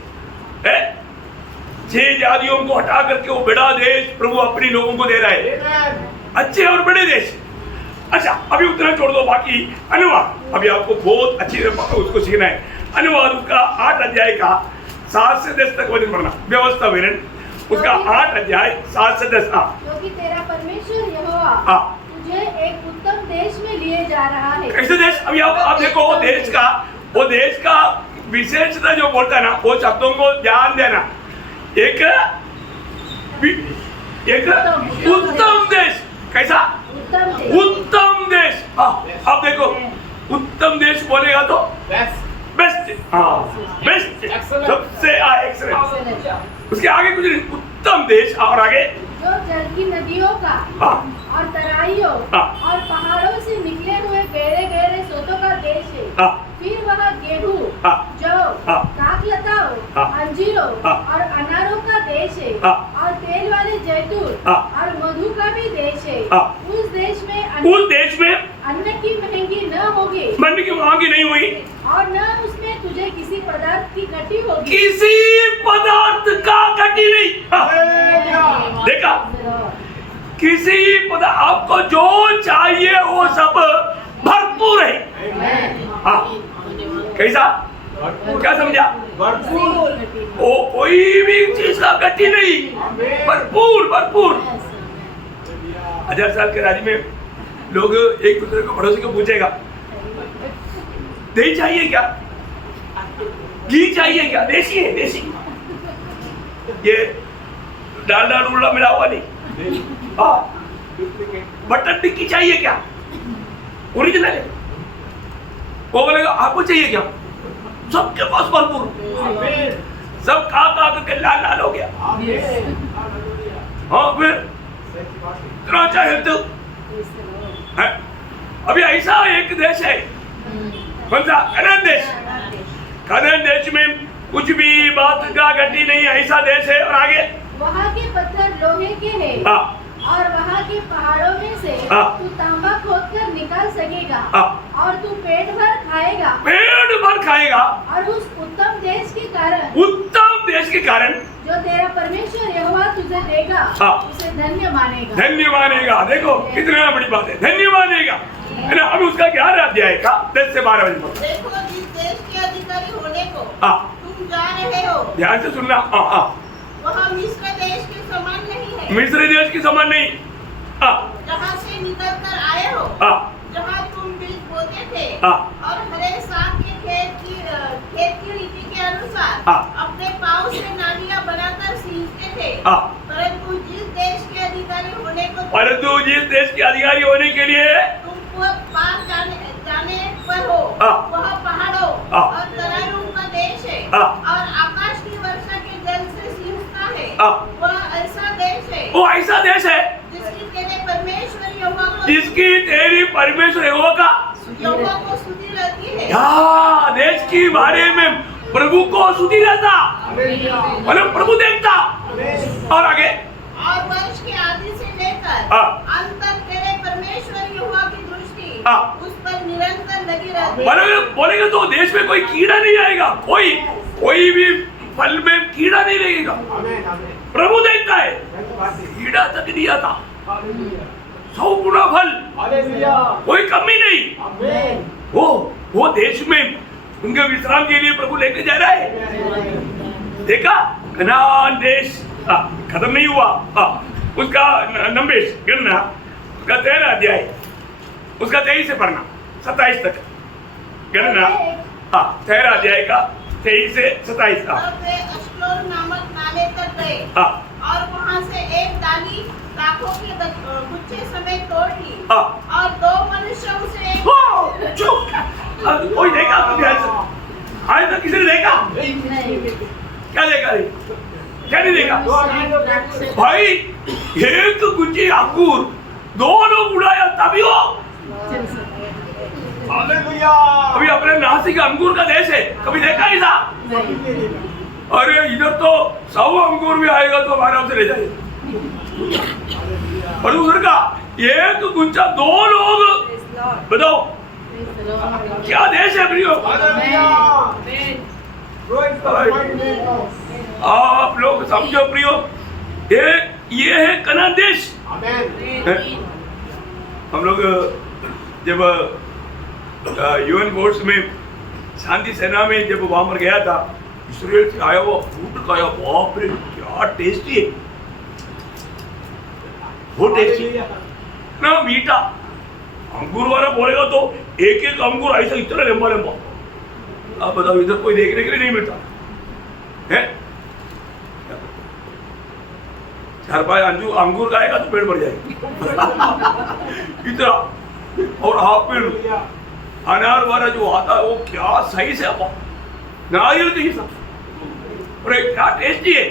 है। 6 जातियों को हटा करके वो बड़ा देश प्रभु अपने लोगों को दे रहा है, अच्छे और बड़े देश। अच्छा, अभी उतना छोड़ दो, बाकी अनुवाद अभी आपको बहुत अच्छी तरह उसको सीखना है। अनुवाद उसका 8 अध्याय का 7 से 10 तक वचन पढ़ना, व्यवस्था विवरण उसका 8 अध्याय 7 से 10। क्योंकि तेरा परमेश्वर यहोवा तुझे एक उत्तम देश में लिए जा रहा है। कैसे देश? अभी आप देखो वो देश का विशेषता जो बोलता है ना, वो शब्दों को ध्यान देना। एक उत्तम देश। कैसा? उत्तम देश। अब देखो, उत्तम देश बोलेगा तो बेस्ट, बेस्ट, सबसे एक्सीलेंट। उसके आगे कुछ नहीं, उत्तम देश। और आगे जो जल की नदियों का और तराइयों और पहाड़ों से निकले हुए गहरे गहरे सोतों का देश है। फिर वह गेहूं, जौ, काकलताओं, अंजीरों और अनारों का देश है। और तेल वाले जैतून और मधु का भी देश है। उस देश में अन्न की महंगी न होगी, मन की महंगी नहीं हुई, और न उसमें तुझे किसी पदार्थ की घटी होगी। किसी पदार्थ का घटी नहीं। देखा, किसी पदार्थ, आपको जो चाहिए वो सब भरपूर है। कैसा? क्या समझा? वो कोई भी चीज का घटी नहीं, भरपूर भरपूर। 1000 साल के राज्य में लोग एक दूसरे को, पड़ोसी को पूछेगा, दही चाहिए क्या, घी चाहिए क्या? देसी है, देसी, ये डालडा डूल्डा मिला हुआ नहीं। बटर टिक्की चाहिए क्या? ओरिजिनल है। वो बोलेगा आपको चाहिए क्या? सबके पास भरपूर, सब खा करके लाल लाल हो गया। हाँ, फिर इतना चाहे तो है। अभी ऐसा एक देश है, कौन सा? कनान देश। कनान देश में कुछ भी बात का घटी नहीं, ऐसा देश है। और आगे वहाँ के पत्थर लोहे के हैं, और वहाँ के पहाड़ों में से तू तांबा खोदकर निकाल सकेगा, और तू पेट भर खाएगा, पेट भर खाएगा। और उस उत्तम देश के कारण जो तेरा परमेश्वर यहोवा तुझे देगा, उसे धन्य मानेगा। धन्य मानेगा। देखो कितना बड़ी बात है, धन्य मानेगा, है ना? अभी उसका 11 अध्याय का 10 से 12 बजे पढ़ो। देखो, जिस देश के अधिकारी होने को तुम जा रहे हो, ध्यान से सुनना। वह मिस्र देश के समान नहीं है। मिस्र देश की समान नहीं। जहाँ से निकल कर आए हो, जहाँ तुम बीज बोते थे और हरे साग के खेत की रीति के अनुसार अपने पाँव से नालियाँ बनाकर सींचते थे। परंतु जिस देश के अधिकारी होने के लिए तुम पार जाने पर हो, वह पहाड़ों और तराइयों का देश है, और आकाश की वर्षा के जल से सींचता है। वह ऐसा देश है, वो ऐसा देश है जिसकी तेरे परमेश्वर यहोवा को स्तुति रहती है। देश के बारे में प्रभु को स्तुति रहता, मतलब प्रभु देखता। और आगे, और वर्ष के आदि से लेकर अंत तक तेरे परमेश्वर यहोवा की दृष्टि उस पर निरंतर लगी रहती है। बोलेगा तो देश में कोई कीड़ा नहीं आएगा, कोई भी फल में कीड़ा नहीं लगेगा। प्रभु देखता है, कीड़ा तक दिया था, 100 गुना फल, कोई कमी नहीं। वो देश में उनके विश्राम के लिए प्रभु लेके जा रहा है। देखा, कनान देश खत्म नहीं हुआ। उसका नंबेश गिनना, उसका 13 अध्याय, उसका 23 से पढ़ना 27 तक गिनना। 13 अध्याय का 23 से 27। वे अश्कोल नामक नाले तक गए, और वहाँ से एक डाली दाखों के गुच्छे समेत तोड़ ली हाँ। और 2 मनुष्य उसे ओ, चुप। कोई देखा कभी आज तक किसी ने देखा? क्या देखा रे? क्या नहीं देखा? भाई एक गुच्छे अंगूर 2 लोग उड़ाया तभी हो। अभी अपने नासिक अंगूर का देश है, कभी देखा ऐसा? अरे इधर तो 100 अंगूर भी आएगा तो आराम से ले जाएगा। और उधर का एक गुच्छा 2 लोग, बताओ क्या देश है प्रियो? आप लोग समझो प्रियो, ये है कनान देश। हम लोग जब यूएन फोर्स में शांति सेना में जब वहां पर गया था, इस्राएल से आया हुआ फूड खाया, बाप रे क्या टेस्टी है, बहुत टेस्टी ना, मीठा। अंगूर वाला बोलेगा तो एक एक अंगूर ऐसा इतना लंबा लंबा, आप बताओ इधर कोई देखने के लिए नहीं मिलता है। 4-5 अंगूर खाएगा तो पेट भर जाएगा इतना। और आप अनार वाला जो आता है वो क्या सही से आप नारियल के हिसाब, और क्या टेस्टी है।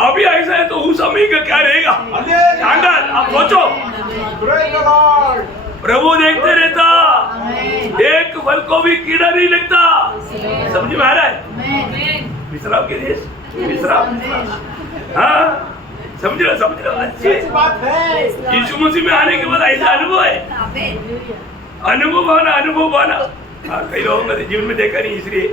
अभी ऐसा है तो उस समय का क्या रहेगा? शानदार। आप सोचो, प्रभु देखते रहता, एक फल को भी कीड़ा नहीं लगता। समझ में आ रहा है? विश्राम के देश, विश्राम। हाँ समझ रहे अच्छी बात है। यीशु मसीह में आने के बाद ऐसा अनुभव है, अनुभव बना। कई लोगों का जीवन में देखा नहीं, इसलिए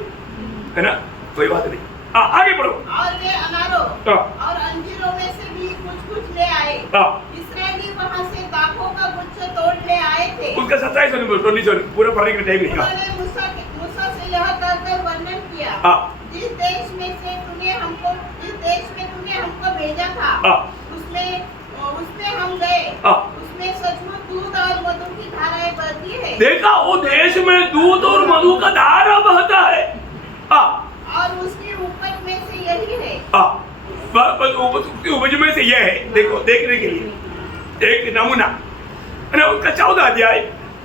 है ना, कोई बात नहीं। आगे बढ़ो। और वे अनारों और अंजीरों में से भी कुछ ले आए। इस्राएली वहां से दाखों का गुच्छा तोड़ ले आए थे। उसका 27 पूरा पढ़ने का टाइम नहीं। उन्होंने मूसा से यह कहकर वर्णन किया, जिस देश में तूने हमको भेजा था, उसमें हम गए, उसमें सचमुच दूध और मधु की धाराएं बहती है। देखा, वो देश में दूध और मधु का धारा बहता है। और उसके ऊपर में से यही है। उसकी उपज में से यह है, देखो देखने के लिए एक नमूना है ना। उसका 14 अध्याय,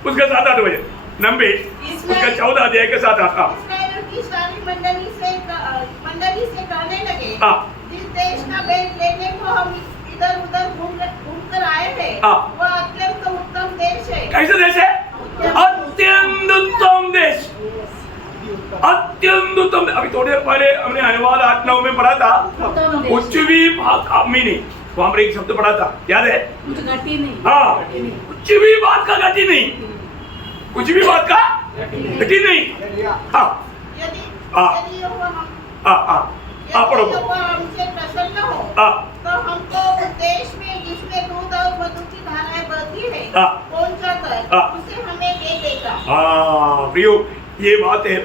उसका 7-8 बजे नंबे, उसका 14 अध्याय के 7-8। इस्राएल की सारी मंडली से कहने लगे, जिस देश का भेद लेने को हम इधर उधर घूम कर आए थे, वह अत्यंत उत्तम देश है। कैसा देश है? अत्यंत उत्तम देश, अत्यंत उत्तम। अभी थोड़ी देर पहले हमने अनुवाद 8-9 में पढ़ा था, कुछ भी बात कमी नहीं, वहां पर एक शब्द पढ़ा था, याद है? कुछ घटी नहीं। हाँ, कुछ भी बात का घटी नहीं, कुछ भी बात का घटी नहीं। हाँ, यदि हमसे प्रसन्न हो तो हमको उस देश में जिसमें दूध और मधु की धाराएं बहती है पहुंचाकर उसे हमें दे देगा। हाँ प्रियो, ये बात है,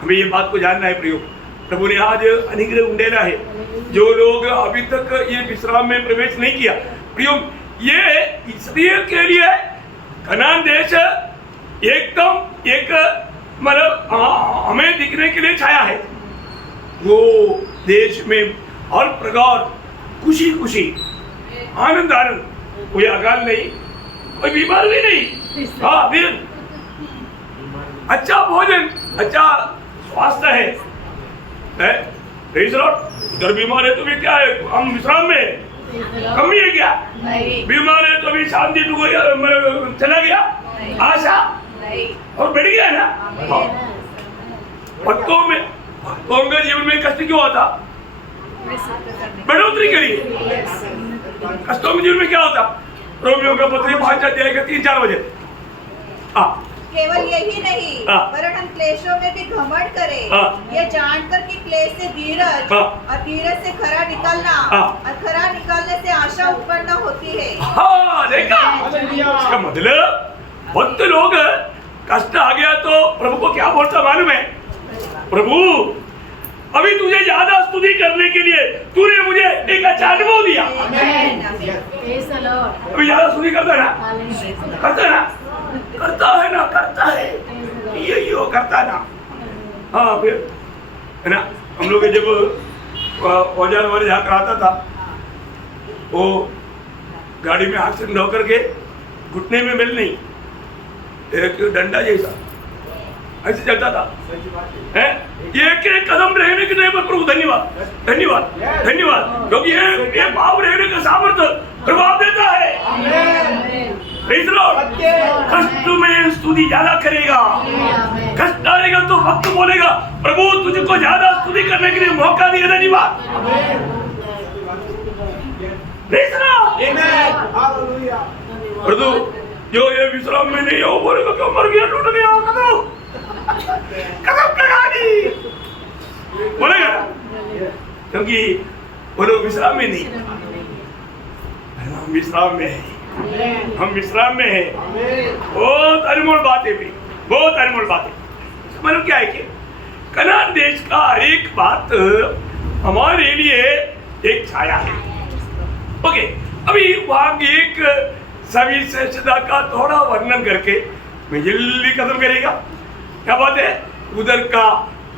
हमें ये बात को जानना है प्रियो। प्रभु ने आज अनुग्रह उंडेला है, जो लोग अभी तक ये विश्राम में प्रवेश नहीं किया। प्रियो, ये इसराइल के लिए कनान देश एकदम एक मतलब हमें दिखने के लिए छाया है। वो देश में हर प्रकार खुशी खुशी, आनंद आनंद, कोई अकाल नहीं, कोई बीमार भी नहीं। हाँ, फिर अच्छा भोजन, अच्छा स्वास्थ्य है। इधर बीमार है तो भी क्या है, हम विश्राम में कमी है क्या? बीमार है तो भी शांति चला गया, आशा और बढ़ गया ना। भक्तों का जीवन में कष्ट क्यों आता? बढ़ोतरी के लिए। कष्टों के जीवन में क्या होता? रोमियों का पत्री 5 अध्याय के 3-4 बजे। केवल यही नहीं, वरन हम क्लेशों में भी घमंड करें, ये जानकर कि क्लेश से धीरज और धीरज से खरा निकलना और खरा निकलने से आशा उत्पन्न होती है। हाँ, देखा? इसका मतलब भक्त लोग कष्ट आ गया तो प्रभु को क्या बोलता मालूम है? प्रभु, अभी तुझे ज्यादा स्तुति करने के लिए तूने मुझे एक अच्छा अनुभव दिया। अभी ज्यादा स्तुति करता है ना, करता है ये करता है ना। हाँ, फिर है ना, हम लोग जब औजार वाले जहाँ कराता था वो गाड़ी में एक्सीडेंट होकर के घुटने में मिल नहीं, एक डंडा जैसा ऐसे चलता था, है एक एक कदम रहने के लिए प्रभु धन्यवाद धन्यवाद धन्यवाद, क्योंकि ये भाव रहने का सामर्थ्य प्रभाव देता है। Praise Lord. कष्ट में स्तुति ज्यादा करेगा, कष्ट आएगा तो भक्त बोलेगा प्रभु तुझको ज्यादा स्तुति करने के लिए मौका दिया, धन्यवाद। Praise Lord. प्रभु जो ये विश्राम में नहीं हो बोलेगा क्यों मर गया, टूट गया, कदम लगा दी बोलेगा, क्योंकि वो लोग विश्राम में नहीं, हम विश्राम में है, हम विश्राम में है। बहुत अनमोल बातें भी, बहुत अनमोल बातें। मतलब क्या है कि कनान देश का एक बात हमारे लिए एक छाया है। ओके, अभी वहां की एक सभी श्रेष्ठता का थोड़ा वर्णन करके मैं जल्दी खत्म करेगा। क्या बात है, उधर का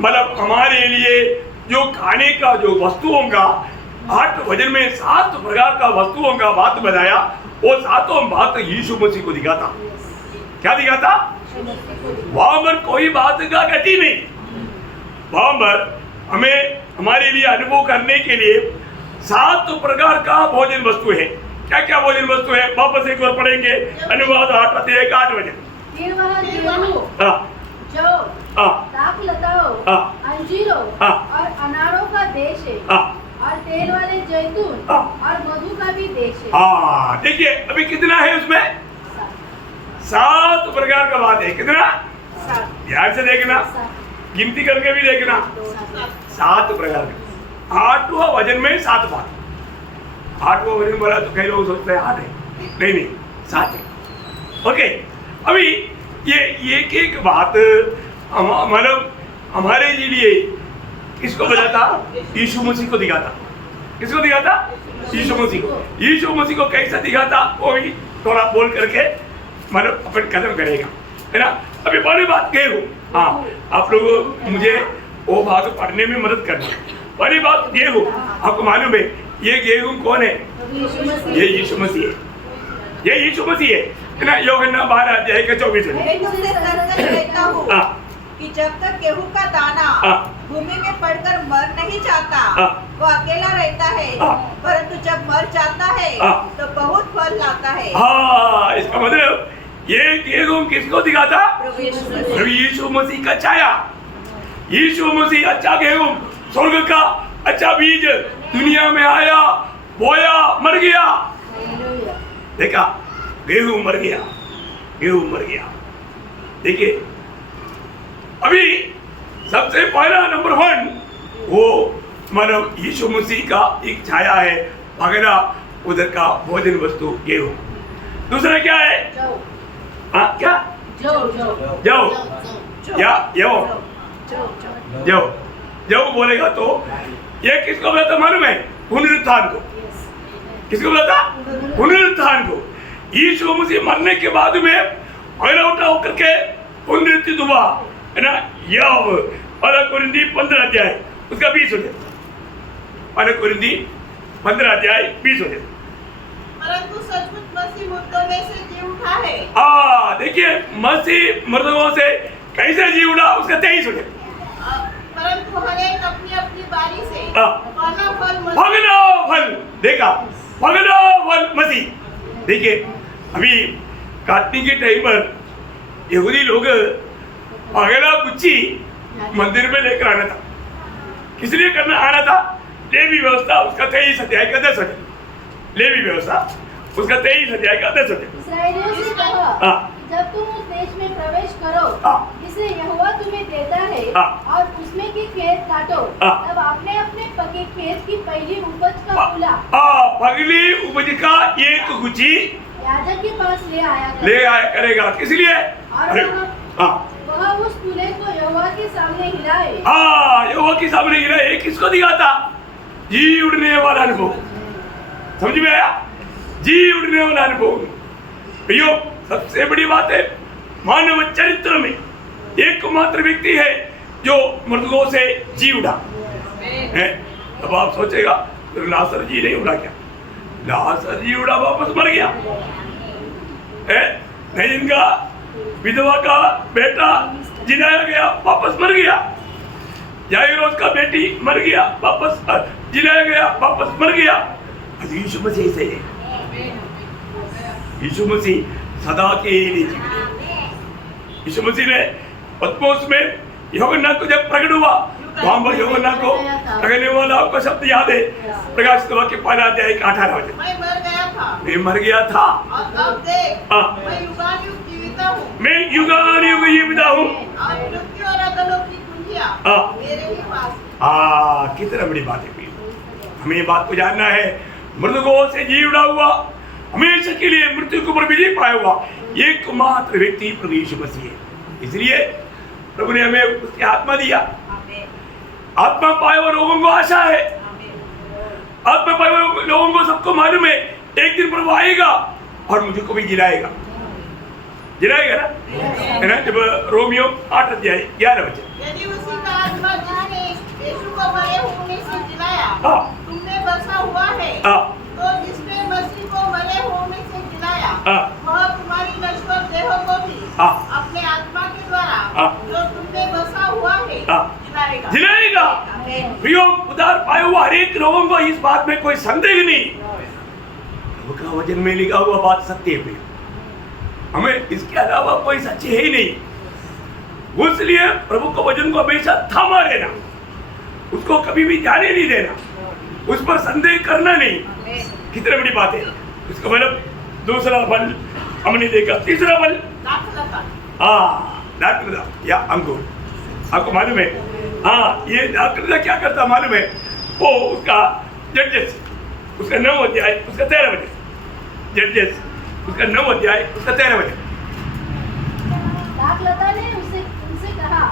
मतलब हमारे लिए जो खाने का जो वस्तुओं का 8 वजन में 7 प्रकार का वस्तुओं का बात बताया, वो 7 बात यीशु मसीह को दिखाता। क्या दिखाता? वहां पर कोई बात का गति नहीं, वहां पर हमें हमारे लिए अनुभव करने के लिए 7 प्रकार का भोजन वस्तु है। क्या क्या भोजन वस्तु है? वापस एक बार पढ़ेंगे, अनुवाद 8 वजन। फिर वह गेहूं, जौ, दाख लताओं, अंजीरों और अनारों का देश है, और तेल वाले जैतून और मधु का भी देश है। देखिए अभी कितना है उसमें? 7 प्रकार का बात है। कितना? ध्यान से देखना, गिनती करके भी देखना, 7 प्रकार का। 8वां वजन में 7 बात। 8वां वजन बोला तो कई लोग सोचते हैं 8 है, नहीं 7 है। ओके, अभी ये एक एक बात मतलब हमारे लिए किसको बताता? यीशु मसीह को दिखाता। किसको दिखाता? यीशु मसीह को। यीशु मसीह को कैसा दिखाता वो भी थोड़ा बोल करके मतलब अपन खत्म करेगा, है ना। अभी पहली बात गेहूं, हाँ आप लोग मुझे वो बात पढ़ने में मदद करना। पहली बात गेहूं, आपको मालूम है ये गेहूं कौन है? ये यीशु मसीह है, ये यीशु मसीह है ना। यूहन्ना 12:24 कहता हूँ कि जब तक गेहूं का दाना भूमि में पड़कर मर नहीं जाता वो अकेला रहता है, परंतु जब मर जाता है तो बहुत फल लाता है। हाँ, इसका मतलब ये गेहूं किसको दिखाता? प्रभु यीशु मसीह का छाया। यीशु मसीह अच्छा गेहूं, स्वर्ग का अच्छा बीज दुनिया में आया, बोया, मर गया। देखा, गेहूं मर गया, गेहूं मर गया। देखिए अभी सबसे पहला नंबर 1 वो मानव यीशु मसीह का एक छाया है, अगला उधर का भोजन वस्तु गेहूं। दूसरा क्या है? क्या? जौ बोलेगा तो ये किसको बताता मालूम है? पुनरुत्थान को। किसको बताता? पुनरुत्थान को। यीशु मसीह मरने के बाद में पहला उठा होकर के पुनरुत्थित हुआ, है ना। यह पहला कोरिन्थी 15 अध्याय उसका 20 वचन, पहला कोरिन्थी 15 अध्याय 20 वचन। परंतु सचमुच मसीह मुर्दों में से जी उठा है। देखिए मसीह मुर्दों से कैसे जी उठा, उसका 23 वचन। परंतु हर एक अपनी अपनी बारी से भगना फल, देखा भगना फल मसीह। देखिए अभी काटने के टाइम पर यहूदी लोग अगला गुच्छी मंदिर में लेकर आना था। किस लिए करना आना था? लेवी व्यवस्था उसका 23 अध्याय का 10 वचन। लेवी व्यवस्था उसका 23 अध्याय का 10 वचन। इस्राएलियों से कहा, जब तुम उस देश में प्रवेश करो जिसे यहोवा तुम्हें देता है और उसमें के खेत काटो, तब अपने अपने पके खेत की पहली उपज का फूला पगली उपज का एक गुच्छी याजक के पास ले आया करेगा। किस लिए? वह उस फूले को यहोवा के सामने हिलाए। यहोवा के सामने हिलाए। किसको दिखाता? जी उड़ने वाला अनुभव। समझ में आया? जी उड़ने वाला अनुभव। भैया सबसे बड़ी बात है, मानव चरित्र में एकमात्र व्यक्ति है जो मृतकों से जी उड़ा है। अब आप सोचेगा नासर जी नहीं उड़ा क्या? लाजर जी उड़ा वापस मर गया। नहीं, इनका विधवा का बेटा जिलाया गया, वापस मर गया। याइरोस का बेटी मर गया, वापस जिलाया गया, वापस मर गया। यीशु मसीह से, यीशु मसीह सदा के लिए जीवित। यीशु मसीह ने पतमोस में यूहन्ना को जब प्रकट हुआ, वहां पर यूहन्ना को प्रकटने वाला आपको शब्द याद है, प्रकाशित वाक्य 5 अध्याय 18 वचन। मैं मर गया था, मैं मर गया था, और अब देख मैं युगानुयुग जीवित हूँ, मैं युगानुयुग जीवित हूँ, और मृत्यु और अधोलोक की कुंजियाँ मेरे ही पास। कितना बड़ी बात है। हमें ये बात को जानना है, मृतकों से जी उड़ा हुआ, हमेशा के लिए मृत्यु के ऊपर विजय पाया हुआ एकमात्र व्यक्ति प्रभु यीशु मसीह है। इसलिए प्रभु ने हमें उसकी आत्मा दिया। आत्मा पाए हुए लोगों को आशा है, आत्मा पाए हुए लोगों को सबको मालूम है एक दिन प्रभु आएगा और मुझे को भी जिलाएगा ना, है ना। जब रोमियो 8 अध्याय 11 वचन, यदि उसी का आत्मा जिसने यीशु को मरे होने से जिलाया तुमने बसा हुआ है, तो जिसने मसीह को मरे होने से जिलाया वह तुम्हारी नश्वर देहों को भी अपने आत्मा के द्वारा जो तुमने बसा हुआ है जिलाएगा। प्रियो, उधार पाए हुआ हर एक लोगों को इस बात में कोई संदेह नहीं, प्रभु का वचन में लिखा हुआ बात सत्य है। हमें इसके अलावा कोई सच्ची है ही नहीं। इसलिए प्रभु का वचन को हमेशा थामा रहना, उसको कभी भी जाने नहीं देना, उस पर संदेह करना नहीं। कितनी बड़ी बात है। इसका मतलब दूसरा फल हमने देखा, तीसरा फल दाखलता या अंकुर। आपको मालूम है, ये दाखलता क्या करता मालूम है? वो उसका जड्जेस उसका 9 अध्याय उसका 13 वचन, जड्जेस उसका 9 अध्याय उसका 13 वचन। दाखलता ने उनसे कहा,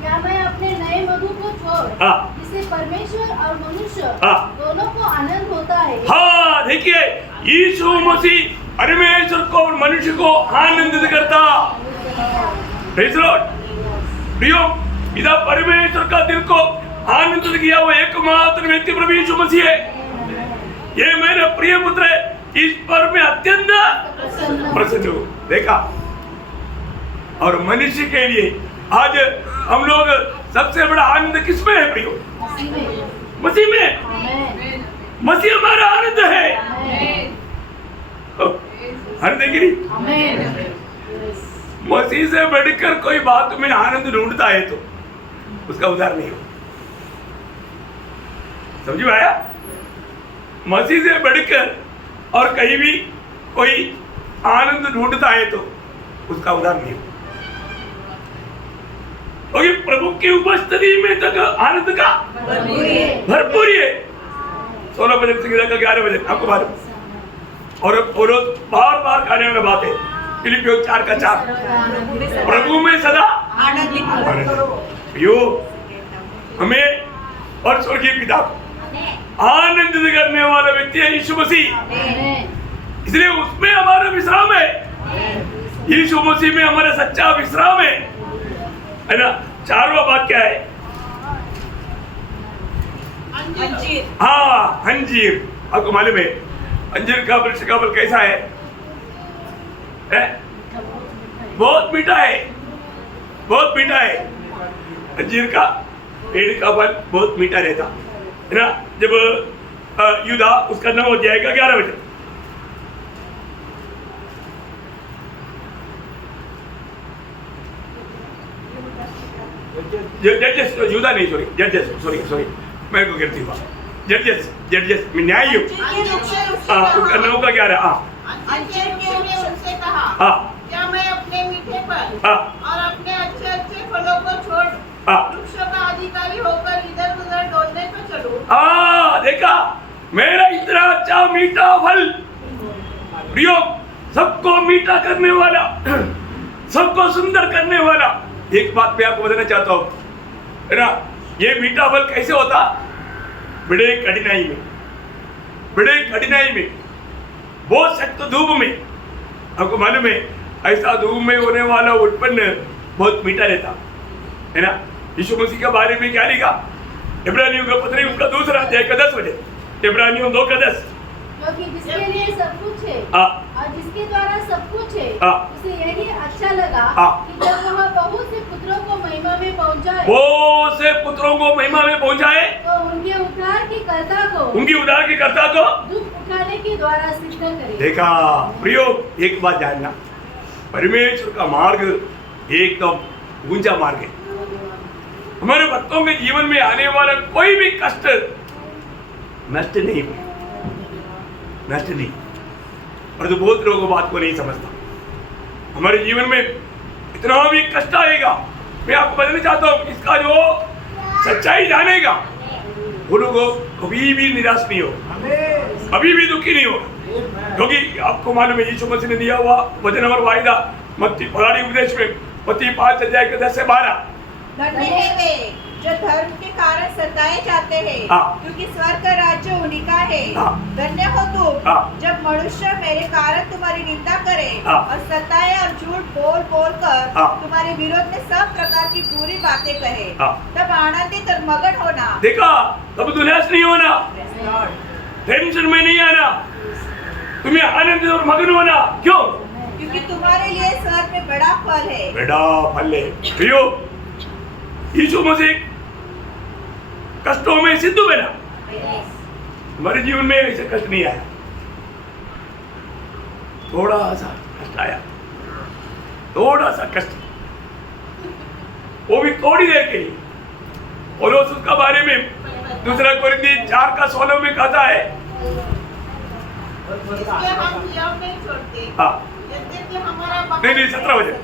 क्या मैं अपने नए मधु को छोड़ जिससे परमेश्वर और मनुष्य दोनों को आनंद होता है। देखिए, यीशु मसीह परमेश्वर को और मनुष्य को आनंदित करता। Praise Lord. प्रियो, इधर परमेश्वर का दिल को आनंदित किया हुआ एकमात्र व्यक्ति प्रभु यीशु मसीह है। ये मेरा प्रिय पुत्र है, इस पर मैं अत्यंत प्रसन्न हूँ। देखा, और मनुष्य के लिए आज हम लोग सबसे बड़ा आनंद किसमें है प्रियो? मसीह में। मसीह हमारा आनंद है। आनंद है कि नहीं? मसीह से बढ़कर कोई बात में आनंद ढूंढता है तो उसका उद्धार नहीं हो। समझ में आया? मसीह से बढ़कर और कहीं भी कोई आनंद ढूंढता है तो उसका उद्धार नहीं हो। क्योंकि प्रभु की उपस्थिति में तक आनंद का भरपूर है। 16 बजे से 11 बजे आपको मालूम, और बार बार कहने वाला बात है फिलिपियों 4:4, प्रभु में सदा आनंदित यो हमें और स्वर्गीय पिता को आनंदित करने वाला व्यक्ति है यीशु मसीह। इसलिए उसमें हमारा विश्राम है, यीशु मसीह में हमारा सच्चा विश्राम है ना। 4वां बात क्या है? अंजीर। आपको मालूम है अंजीर का वृक्ष का फल कैसा है? बहुत मीठा है, बहुत मीठा है। अंजीर का पेड़ का फल बहुत मीठा रहता है ना। जब यूदा उसका 9 अध्याय का 11 वचन, जजेस यूदा नहीं, सॉरी मैं को गिरती हुआ जजेस में न्याय उसका 9 का 11। उनसे कहा, क्या मैं अपने मीठे फल और अपने अच्छे अच्छे फलों को छोड़ वृक्षों का अधिकारी होकर इधर उधर डोलने को चलूं? देखा, मेरा इतना अच्छा मीठा फल, प्रियो, सबको मीठा करने वाला, सबको सुंदर करने वाला। एक बात मैं आपको बताना चाहता हूँ, है ना। ये मीठा फल कैसे होता? बड़े कठिनाई में, बहुत सख्त धूप में। आपको मालूम है ऐसा धूप में होने वाला उत्पन्न बहुत मीठा रहता है ना। यीशु मसीह के बारे में क्या लिखा? इब्रानियों का पत्री उसका 2 अध्याय का 10 वचन, इब्रानियों 2 का 10, क्योंकि जिसके लिए सब कुछ है हाँ और जिसके द्वारा सब कुछ है हाँ उसे यही अच्छा लगा हाँ। कि जब वह बहुत से पुत्रों को महिमा में पहुंचाए वो से पुत्रों को महिमा में पहुंचाए तो उनके उद्धार की कर्ता को उनकी उद्धार की कर्ता को दुख उठाने के द्वारा सिद्ध करे। देखा प्रियो, एक बात जानना, परमेश्वर का मार्ग एकदम ऊंचा मार्ग है। हमारे भक्तों के जीवन में आने वाला कोई भी कष्ट नष्ट नहीं, नष्ट नहीं। और तो बहुत लोगों बात को नहीं समझता। हमारे जीवन में इतना भी कष्ट आएगा, मैं आपको बताना चाहता हूँ, इसका जो सच्चाई जानेगा वो लोग कभी भी निराश नहीं हो, कभी भी दुखी नहीं हो, क्योंकि आपको मालूम है यीशु मसीह ने दिया हुआ वचन और वायदा मत्ती पुरानी उपदेश में मत्ती 5 अध्याय के 10 से 12। धन्य है वे जो धर्म के कारण सताए जाते हैं, हाँ। क्योंकि स्वर्ग का राज्य उन्हीं का है। हाँ। धन्य हो तुम हाँ। जब मनुष्य मेरे कारण तुम्हारी निंदा करे हाँ। और सताए और झूठ बोल बोल कर हाँ। तुम्हारे विरोध में सब प्रकार की बुरी बातें कहे, हाँ। तब आनंदित और मगन होना। देखा, तब निराश नहीं होना, टेंशन में नहीं आना, तुम्हें आनंदित और मगन होना। क्यों? क्योंकि तुम्हारे लिए स्वर्ग में बड़ा फल है। बड़ा फल है। प्रियो, यीशु मसीह कष्टों में सिद्ध हुए ना, हमारे जीवन में ऐसे कष्ट नहीं आया, थोड़ा सा कष्ट आया, थोड़ा सा कष्ट, वो भी थोड़ी देर के लिए। पौलुस उसका बारे में 2 कोरिन्थी 4 का 16 में कहता है, इसलिए हम नियम नहीं छोड़ते, हाँ यद्यपि हमारा नहीं 17 वचन,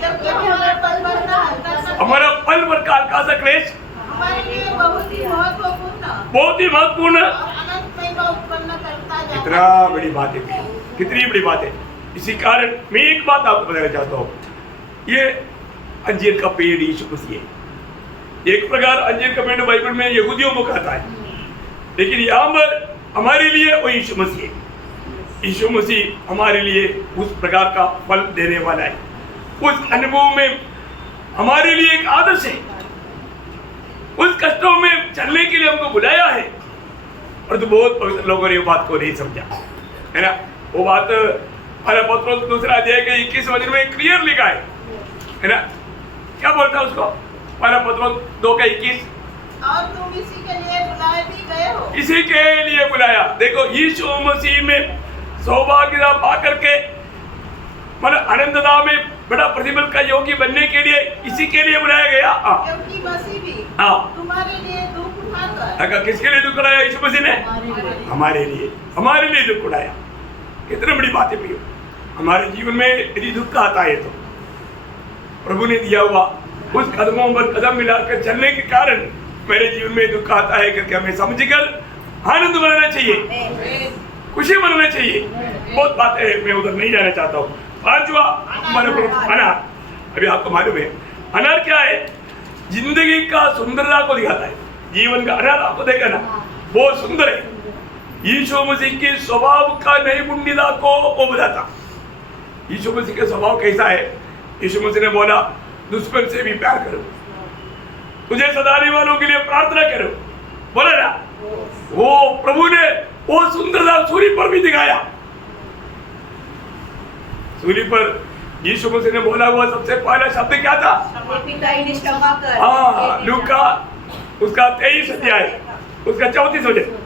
जबकि हमारा पल भर का हल्का सा हमारा पल भर का हल्का सा क्लेश हमारे लिए बहुत ही महत्वपूर्ण बहुत ही महत्वपूर्ण और अनंत महिमा उत्पन्न करता जाता कितना बड़ी बात है, कितनी बड़ी बात है। इसी कारण मैं एक बात आपको बताना चाहता हूँ, ये अंजीर का पेड़ यीशु मसीह है। एक प्रकार अंजीर का पेड़ बाइबल में यहूदियों को कहता है, लेकिन यहाँ पर हमारे लिए वो यीशु मसीह है। यीशु मसीह हमारे लिए उस प्रकार का फल देने वाला है। उस अनुभव में हमारे लिए एक आदर्श है, उस कष्टों में चलने के लिए हमको बुलाया है। और तो बहुत पवित्र लोगों ने ये बात को नहीं समझा, है ना। वो बात पत्रोस 2 अध्याय के 21 वचन में क्लियर लिखा है ना। क्या बोलता है उसको? पत्रोस 2 का 21, और तुम इसी के लिए बुलाए भी गए हो। इसी के लिए बुलाया। देखो, यीशु मसीह में सौभाग्यता पा करके मतलब आनंदता में बड़ा प्रतिफल का योगी बनने के लिए इसी के लिए बुलाया गया। क्योंकि मसीह भी हाँ, तुम्हारे लिए दुख उठाकर अगर किसके लिए दुख उठाया? यीशु मसीह ने हमारे लिए दुख उठाया। कितनी बड़ी बात है प्रियो। हमारे जीवन में यदि दुख आता है तो प्रभु ने दिया हुआ उस कदमों पर कदम मिलाकर चलने के कारण मेरे जीवन में दुख आता है करके हमें समझकर आनंद मनाना चाहिए, खुशी मनाना चाहिए। बहुत बातें हैं, मैं उधर नहीं जाना चाहता हूँ। 5वां हमारे अनार, अभी आपको मालूम है अनार क्या है? जिंदगी का सुंदरता को दिखाता है। जीवन का अनार आपको देखा ना, बहुत सुंदर है। यीशु मसीह के स्वभाव का नैपुण्यता को वो बताता। यीशु मसीह का स्वभाव कैसा है? यीशु मसीह ने बोला, दुश्मन से भी प्यार करो, तुझे सताने वालों के लिए प्रार्थना करो, बोला ना। वो प्रभु ने वो सुंदरता सूली पर भी दिखाया। सूली पर यीशु मसीह ने बोला हुआ सबसे पहला शब्द क्या था? पिता इन्हें क्षमा कर। हाँ, लूका उसका 23 अध्याय उसका 34 वचन।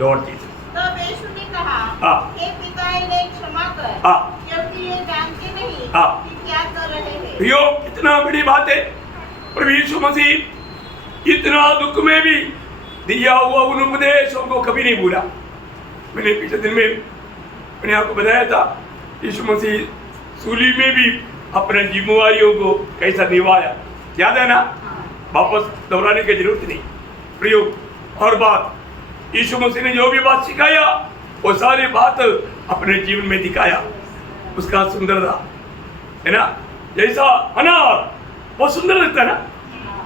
लॉर्ड जीसस, तब यीशु ने कहा, हाँ। हे पिता इन्हें क्षमा कर, हाँ। क्योंकि ये जानते नहीं हाँ। कि क्या कर रहे हैं। प्रियो, कितना बड़ी बात है। प्रभु यीशु मसीह इतना दुख में भी दिया हुआ उन उपदेशों को कभी नहीं भूला। मैंने पिछले दिन में मैंने आपको बताया था, यीशु मसीह सूली में भी अपने जिम्मेवारियों को कैसा निभाया, याद है ना। वापस दोहराने की जरूरत नहीं। प्रियो, और बात यीशु मसीह ने जो भी बात सिखाया वो सारी बात अपने जीवन में दिखाया। उसका सुंदरता है ना, जैसा अनार बहुत सुंदर लगता है ना,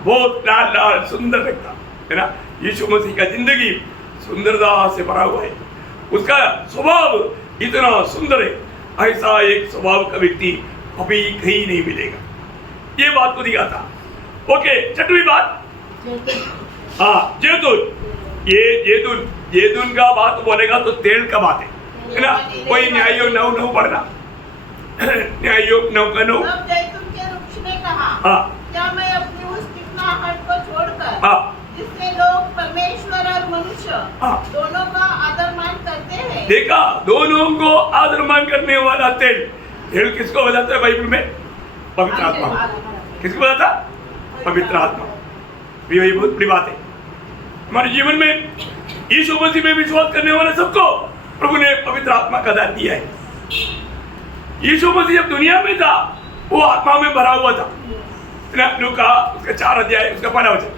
बहुत लाल लाल सुंदर लगता है ना। यीशु मसीह का जिंदगी सुंदरता से भरा हुआ है। उसका स्वभाव इतना सुंदर है, ऐसा एक स्वभाव का व्यक्ति अभी कहीं नहीं मिलेगा। ये बात को दिखाता। ओके, 6वीं बात, हाँ जैतून, ये जैतून का बात बोलेगा तो तेल का बात है ना। कोई न्यायोग 9:9 पढ़ना, न्यायोग 9:9। तब जैतून के वृक्ष ने कहा, क्या मैं अपनी उस चिकनाहट को छोड़कर जिससे लोग परमेश्वर और मनुष्य दोनों का आदर मान करते हैं। देखा, दोनों को आदर मान करने वाला तेल। तेल किसको बताता है बाइबल में? पवित्र आत्मा। किसको बताता? पवित्र आत्मा। ये बहुत बड़ी बात है हमारे जीवन में। यीशु मसीह में विश्वास करने वाले सबको प्रभु ने पवित्र आत्मा का दान दिया है। यीशु मसीह जब दुनिया में था वो आत्मा में भरा हुआ था। लूका उसका 4 अध्याय उसका 1 वचन,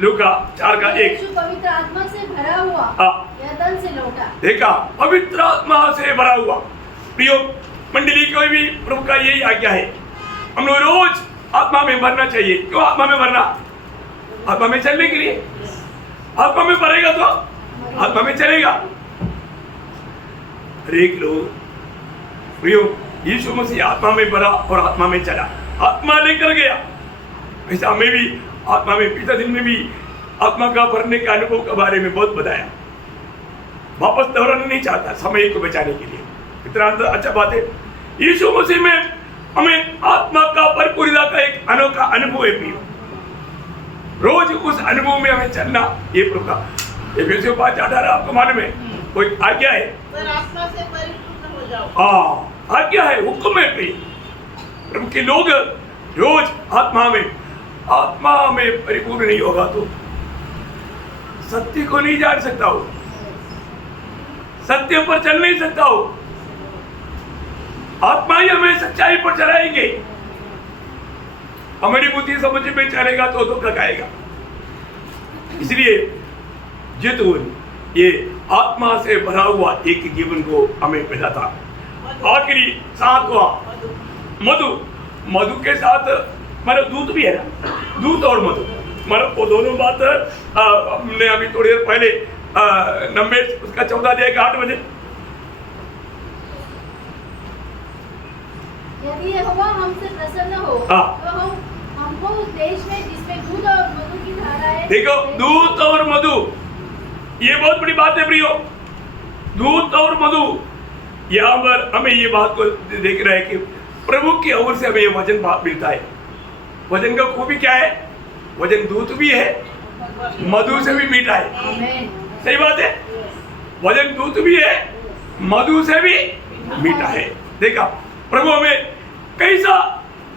लूका 4:1। पवित्र आत्मा से भरा हुआ यरदन से लौटा। देखा, पवित्र आत्मा से भरा हुआ। प्रियो मंडली को भी प्रभु का यही आज्ञा है, हम लोग रोज आत्मा में भरना चाहिए। क्यों आत्मा में भरना? आत्मा में चलने के लिए। आत्मा में भरेगा तो आत्मा में चलेगा। हरेक लोग प्रियो यीशु मसीह आत्मा में भरा और आत्मा में चला, आत्मा लेकर गया। ऐसा हमें भी आत्मा में, पिछले दिन में भी आत्मा का भरने के अनुभव के बारे में बहुत बताया। वापस दोहराना नहीं चाहता समय को बचाने के लिए। इतना अच्छा बात है। यीशु मसीह में हमें आत्मा का भरपूरता का एक अनोखा अनुभव है प्रियो। रोज उस अनुभव में हमें चलना, ये प्रभु का एफएससी 5:18 आपको मालूम है, कोई आज्ञा है। पर आत्मा से परिपूर्ण हो जाओ। आज्ञा है, हुक्म है प्रिय। प्रभु के लोग रोज आत्मा में परिपूर्ण नहीं होगा तो सत्य को नहीं जान सकता हो, सत्य पर चल नहीं सकता हो। आत्मा ही हमें सच्चाई पर चलाएंगे। हमारी बुद्धि समझ में चलेगा तो धोखा खाएगा। इसलिए जैतून ये आत्मा से भरा हुआ एक जीवन को हमें मिला था। आखिरी 7वां मधु के साथ हमारा दूध भी है ना, दूध और मधु, मतलब वो दोनों बात हमने अभी थोड़ी देर पहले नंबर उसका 14 अध्याय 8 बजे। यदि यहोवा हमसे प्रसन्न हो तो हमको उस देश में जिसमें दूध और मधु की धाराएं। देखो, दूध और मधु, ये बहुत बड़ी बात है प्रियो। दूध और मधु, यहाँ पर हमें ये बात को देख रहे हैं कि प्रभु की ओर से हमें ये वचन मिलता है। वचन का खूबी क्या है? वचन दूध भी है, मधु से भी मीठा है। सही बात है, वचन दूध भी है, मधु से भी मीठा है। देखा, प्रभु हमें कैसा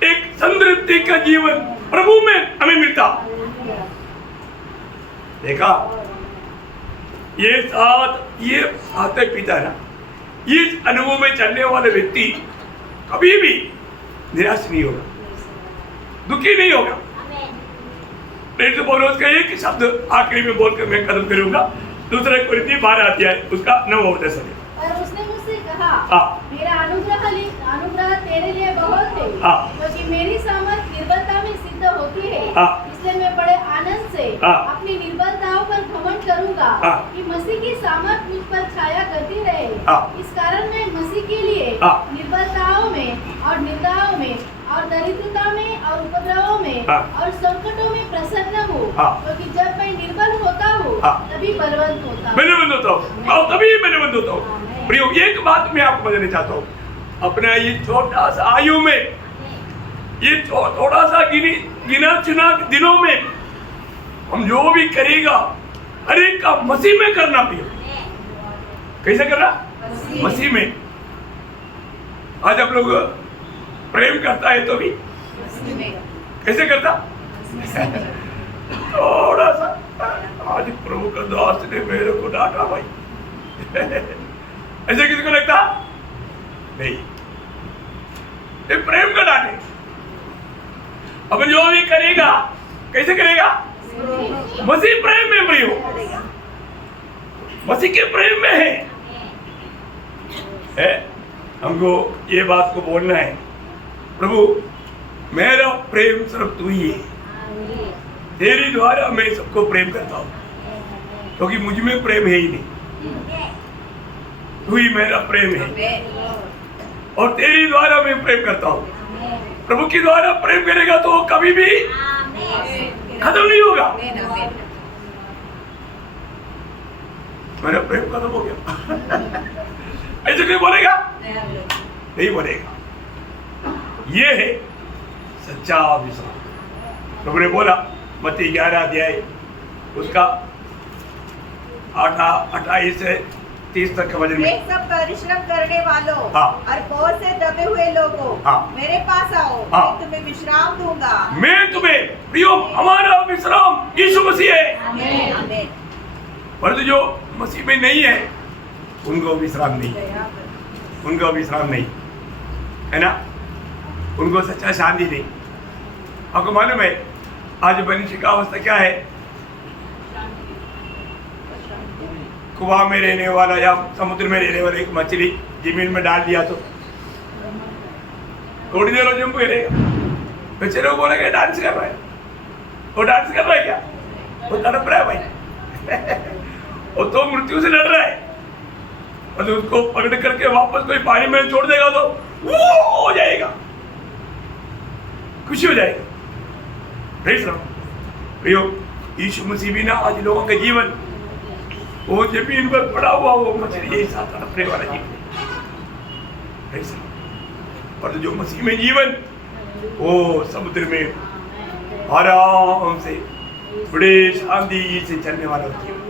एक समृद्धि का जीवन प्रभु में हमें मिलता। देखा, ये साथ पिता ना, इस अनुभव में चलने वाले व्यक्ति कभी भी निराश नहीं होगा, दुखी नहीं होगा। प्रेरित पौलुस का एक शब्द आखिरी में बोलकर मैं खत्म करूंगा। दूसरे कुरिन्थी 12 अध्याय उसका 9वां वचन। पर उसने मुझसे कहा, मेरा अनुग्रह तेरे लिए बहुत है, क्योंकि मेरी सामर्थ निर्बलता में सिद्ध होती है। इसलिए मैं बड़े आनंद से अपनी निर्बलताओं पर घमंड करूंगा कि मसीह की सामर्थ मुझ पर छाया करती रहे। इस कारण मैं मसीह के लिए निर्बलताओं में और निंदाओं में और दरिद्रता में और उपद्रवों में और संकटों में प्रसन्न हूँ, क्योंकि जब मैं निर्बल होता हूँ तभी बलवंत होता हूँ। प्रियो, एक बात मैं आपको बताना चाहता हूँ। अपना ये छोटा सा आयु में, ये थोड़ा सा गिना चुना दिनों में हम जो भी करेगा हर एक का मसीह में करना। प्रियो, कैसे करना? मसीह में। आज आप लोग प्रेम करता है तो भी कैसे करता? थोड़ा सा। आज प्रभु का दास ने मेरे को डांटा भाई, ऐसे किसी को लगता नहीं? ये प्रेम का डांटे। अब जो भी करेगा कैसे करेगा? मसीह प्रेम में प्रिय हो, मसीह के प्रेम में है। हमको ये बात को बोलना है, प्रभु मेरा प्रेम सिर्फ तू ही है, तेरे द्वारा मैं सबको प्रेम करता हूँ, क्योंकि मुझ में प्रेम है ही नहीं, तू ही मेरा प्रेम है और तेरे द्वारा मैं प्रेम करता हूँ। प्रभु के द्वारा प्रेम करेगा तो कभी भी खत्म नहीं होगा। आमीन, आमीन। मेरा प्रेम खत्म हो गया। ऐसे कोई बोलेगा? नहीं बोलेगा। ये है सच्चा विश्राम। प्रभु ने बोला मत्ती 11 अध्याय उसका 28 से 30 तक के वचन वे में, सब परिश्रम करने वालों हाँ। और बहुत से दबे हुए लोगों, हाँ। मेरे पास आओ, हाँ। मैं तुम्हें विश्राम दूंगा। मैं तुम्हें प्रियो, हमारा विश्राम यीशु मसीह है। आमीन, आमीन। परंतु जो मसीह में नहीं है उनको विश्राम नहीं, उनको विश्राम नहीं है ना, उनको सच्चा शांति नहीं। आपको मालूम है आज मनुष्य का अवस्था क्या है? कुआं में रहने वाला या समुद्र में रहने वाला एक मछली जमीन में डाल दिया तो थोड़ी देर में जंप करेगा। बेचारे को बोलेगा डांस कर रहा है, वो डांस कर रहा है क्या? वो तड़प रहा है भाई। वो तो मृत्यु से लड़ रहा है, और उसको पकड़ करके वापस कोई पानी में छोड़ देगा तो वो हो जाएगा, खुशी हो जाएगी। Praise Lord. प्रियो, यीशु मसीह भी ना आज लोगों का जीवन वो जमीन पर पड़ा हुआ वो मछली यही साथ तड़पने वाला जीवन। Praise Lord. और जो मसीह में जीवन वो समुद्र में आराम से बड़े शांति से चलने वाला जीवन।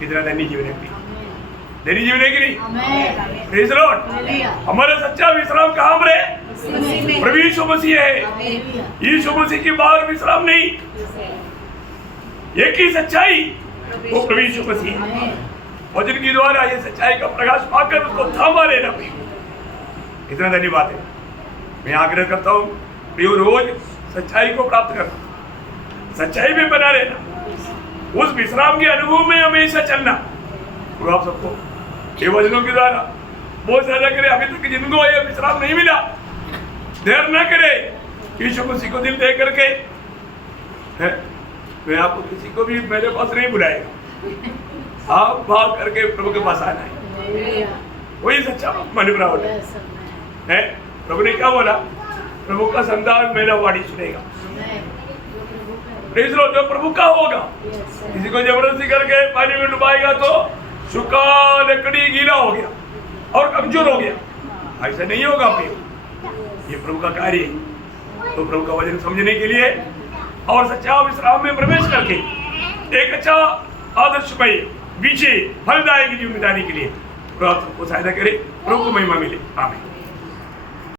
कितना धन्य जीवन है, धन्य जीवन है कि नहीं? Praise Lord. हमारा सच्चा विश्राम कहाँ पर है? प्रभु यीशु मसीह है। यीशु मसीह के बाहर विश्राम नहीं। एक ही सच्चाई वो प्रभु यीशु मसीह है। वचन के द्वारा ये सच्चाई का प्रकाश पाकर उसको थामा लेना भी इतना धन्यवाद है। मैं आग्रह करता हूँ प्रियो, रोज सच्चाई को प्राप्त करना, सच्चाई में बना रहना, उस विश्राम के अनुभव में हमेशा चलना। और आप सबको ये वचनों के द्वारा बहुत ज्यादा करे, अभी तक जिनको ये विश्राम नहीं मिला देर न करे, यीशु मसीह को दिल दे करके है, मैं आपको किसी को भी मेरे पास नहीं बुलाएगा। आप भाग करके प्रभु के पास आना है, वही सच्चा मनुष्य है। प्रभु ने क्या बोला? प्रभु का संतान मेरा वाणी सुनेगा। Praise Lord. जो प्रभु का होगा, किसी को जबरदस्ती करके पानी में डुबाएगा तो सूखा लकड़ी गीला हो गया और कमजोर हो गया, ऐसा नहीं होगा। ये प्रभु का कार्य है। तो प्रभु का वचन समझने के लिए और सच्चा विश्राम में प्रवेश करके एक अच्छा आदर्शमय विजय फलदायक जीवन बिताने के लिए प्रभु आपको सहायता करे। प्रभु को महिमा मिले। आमीन।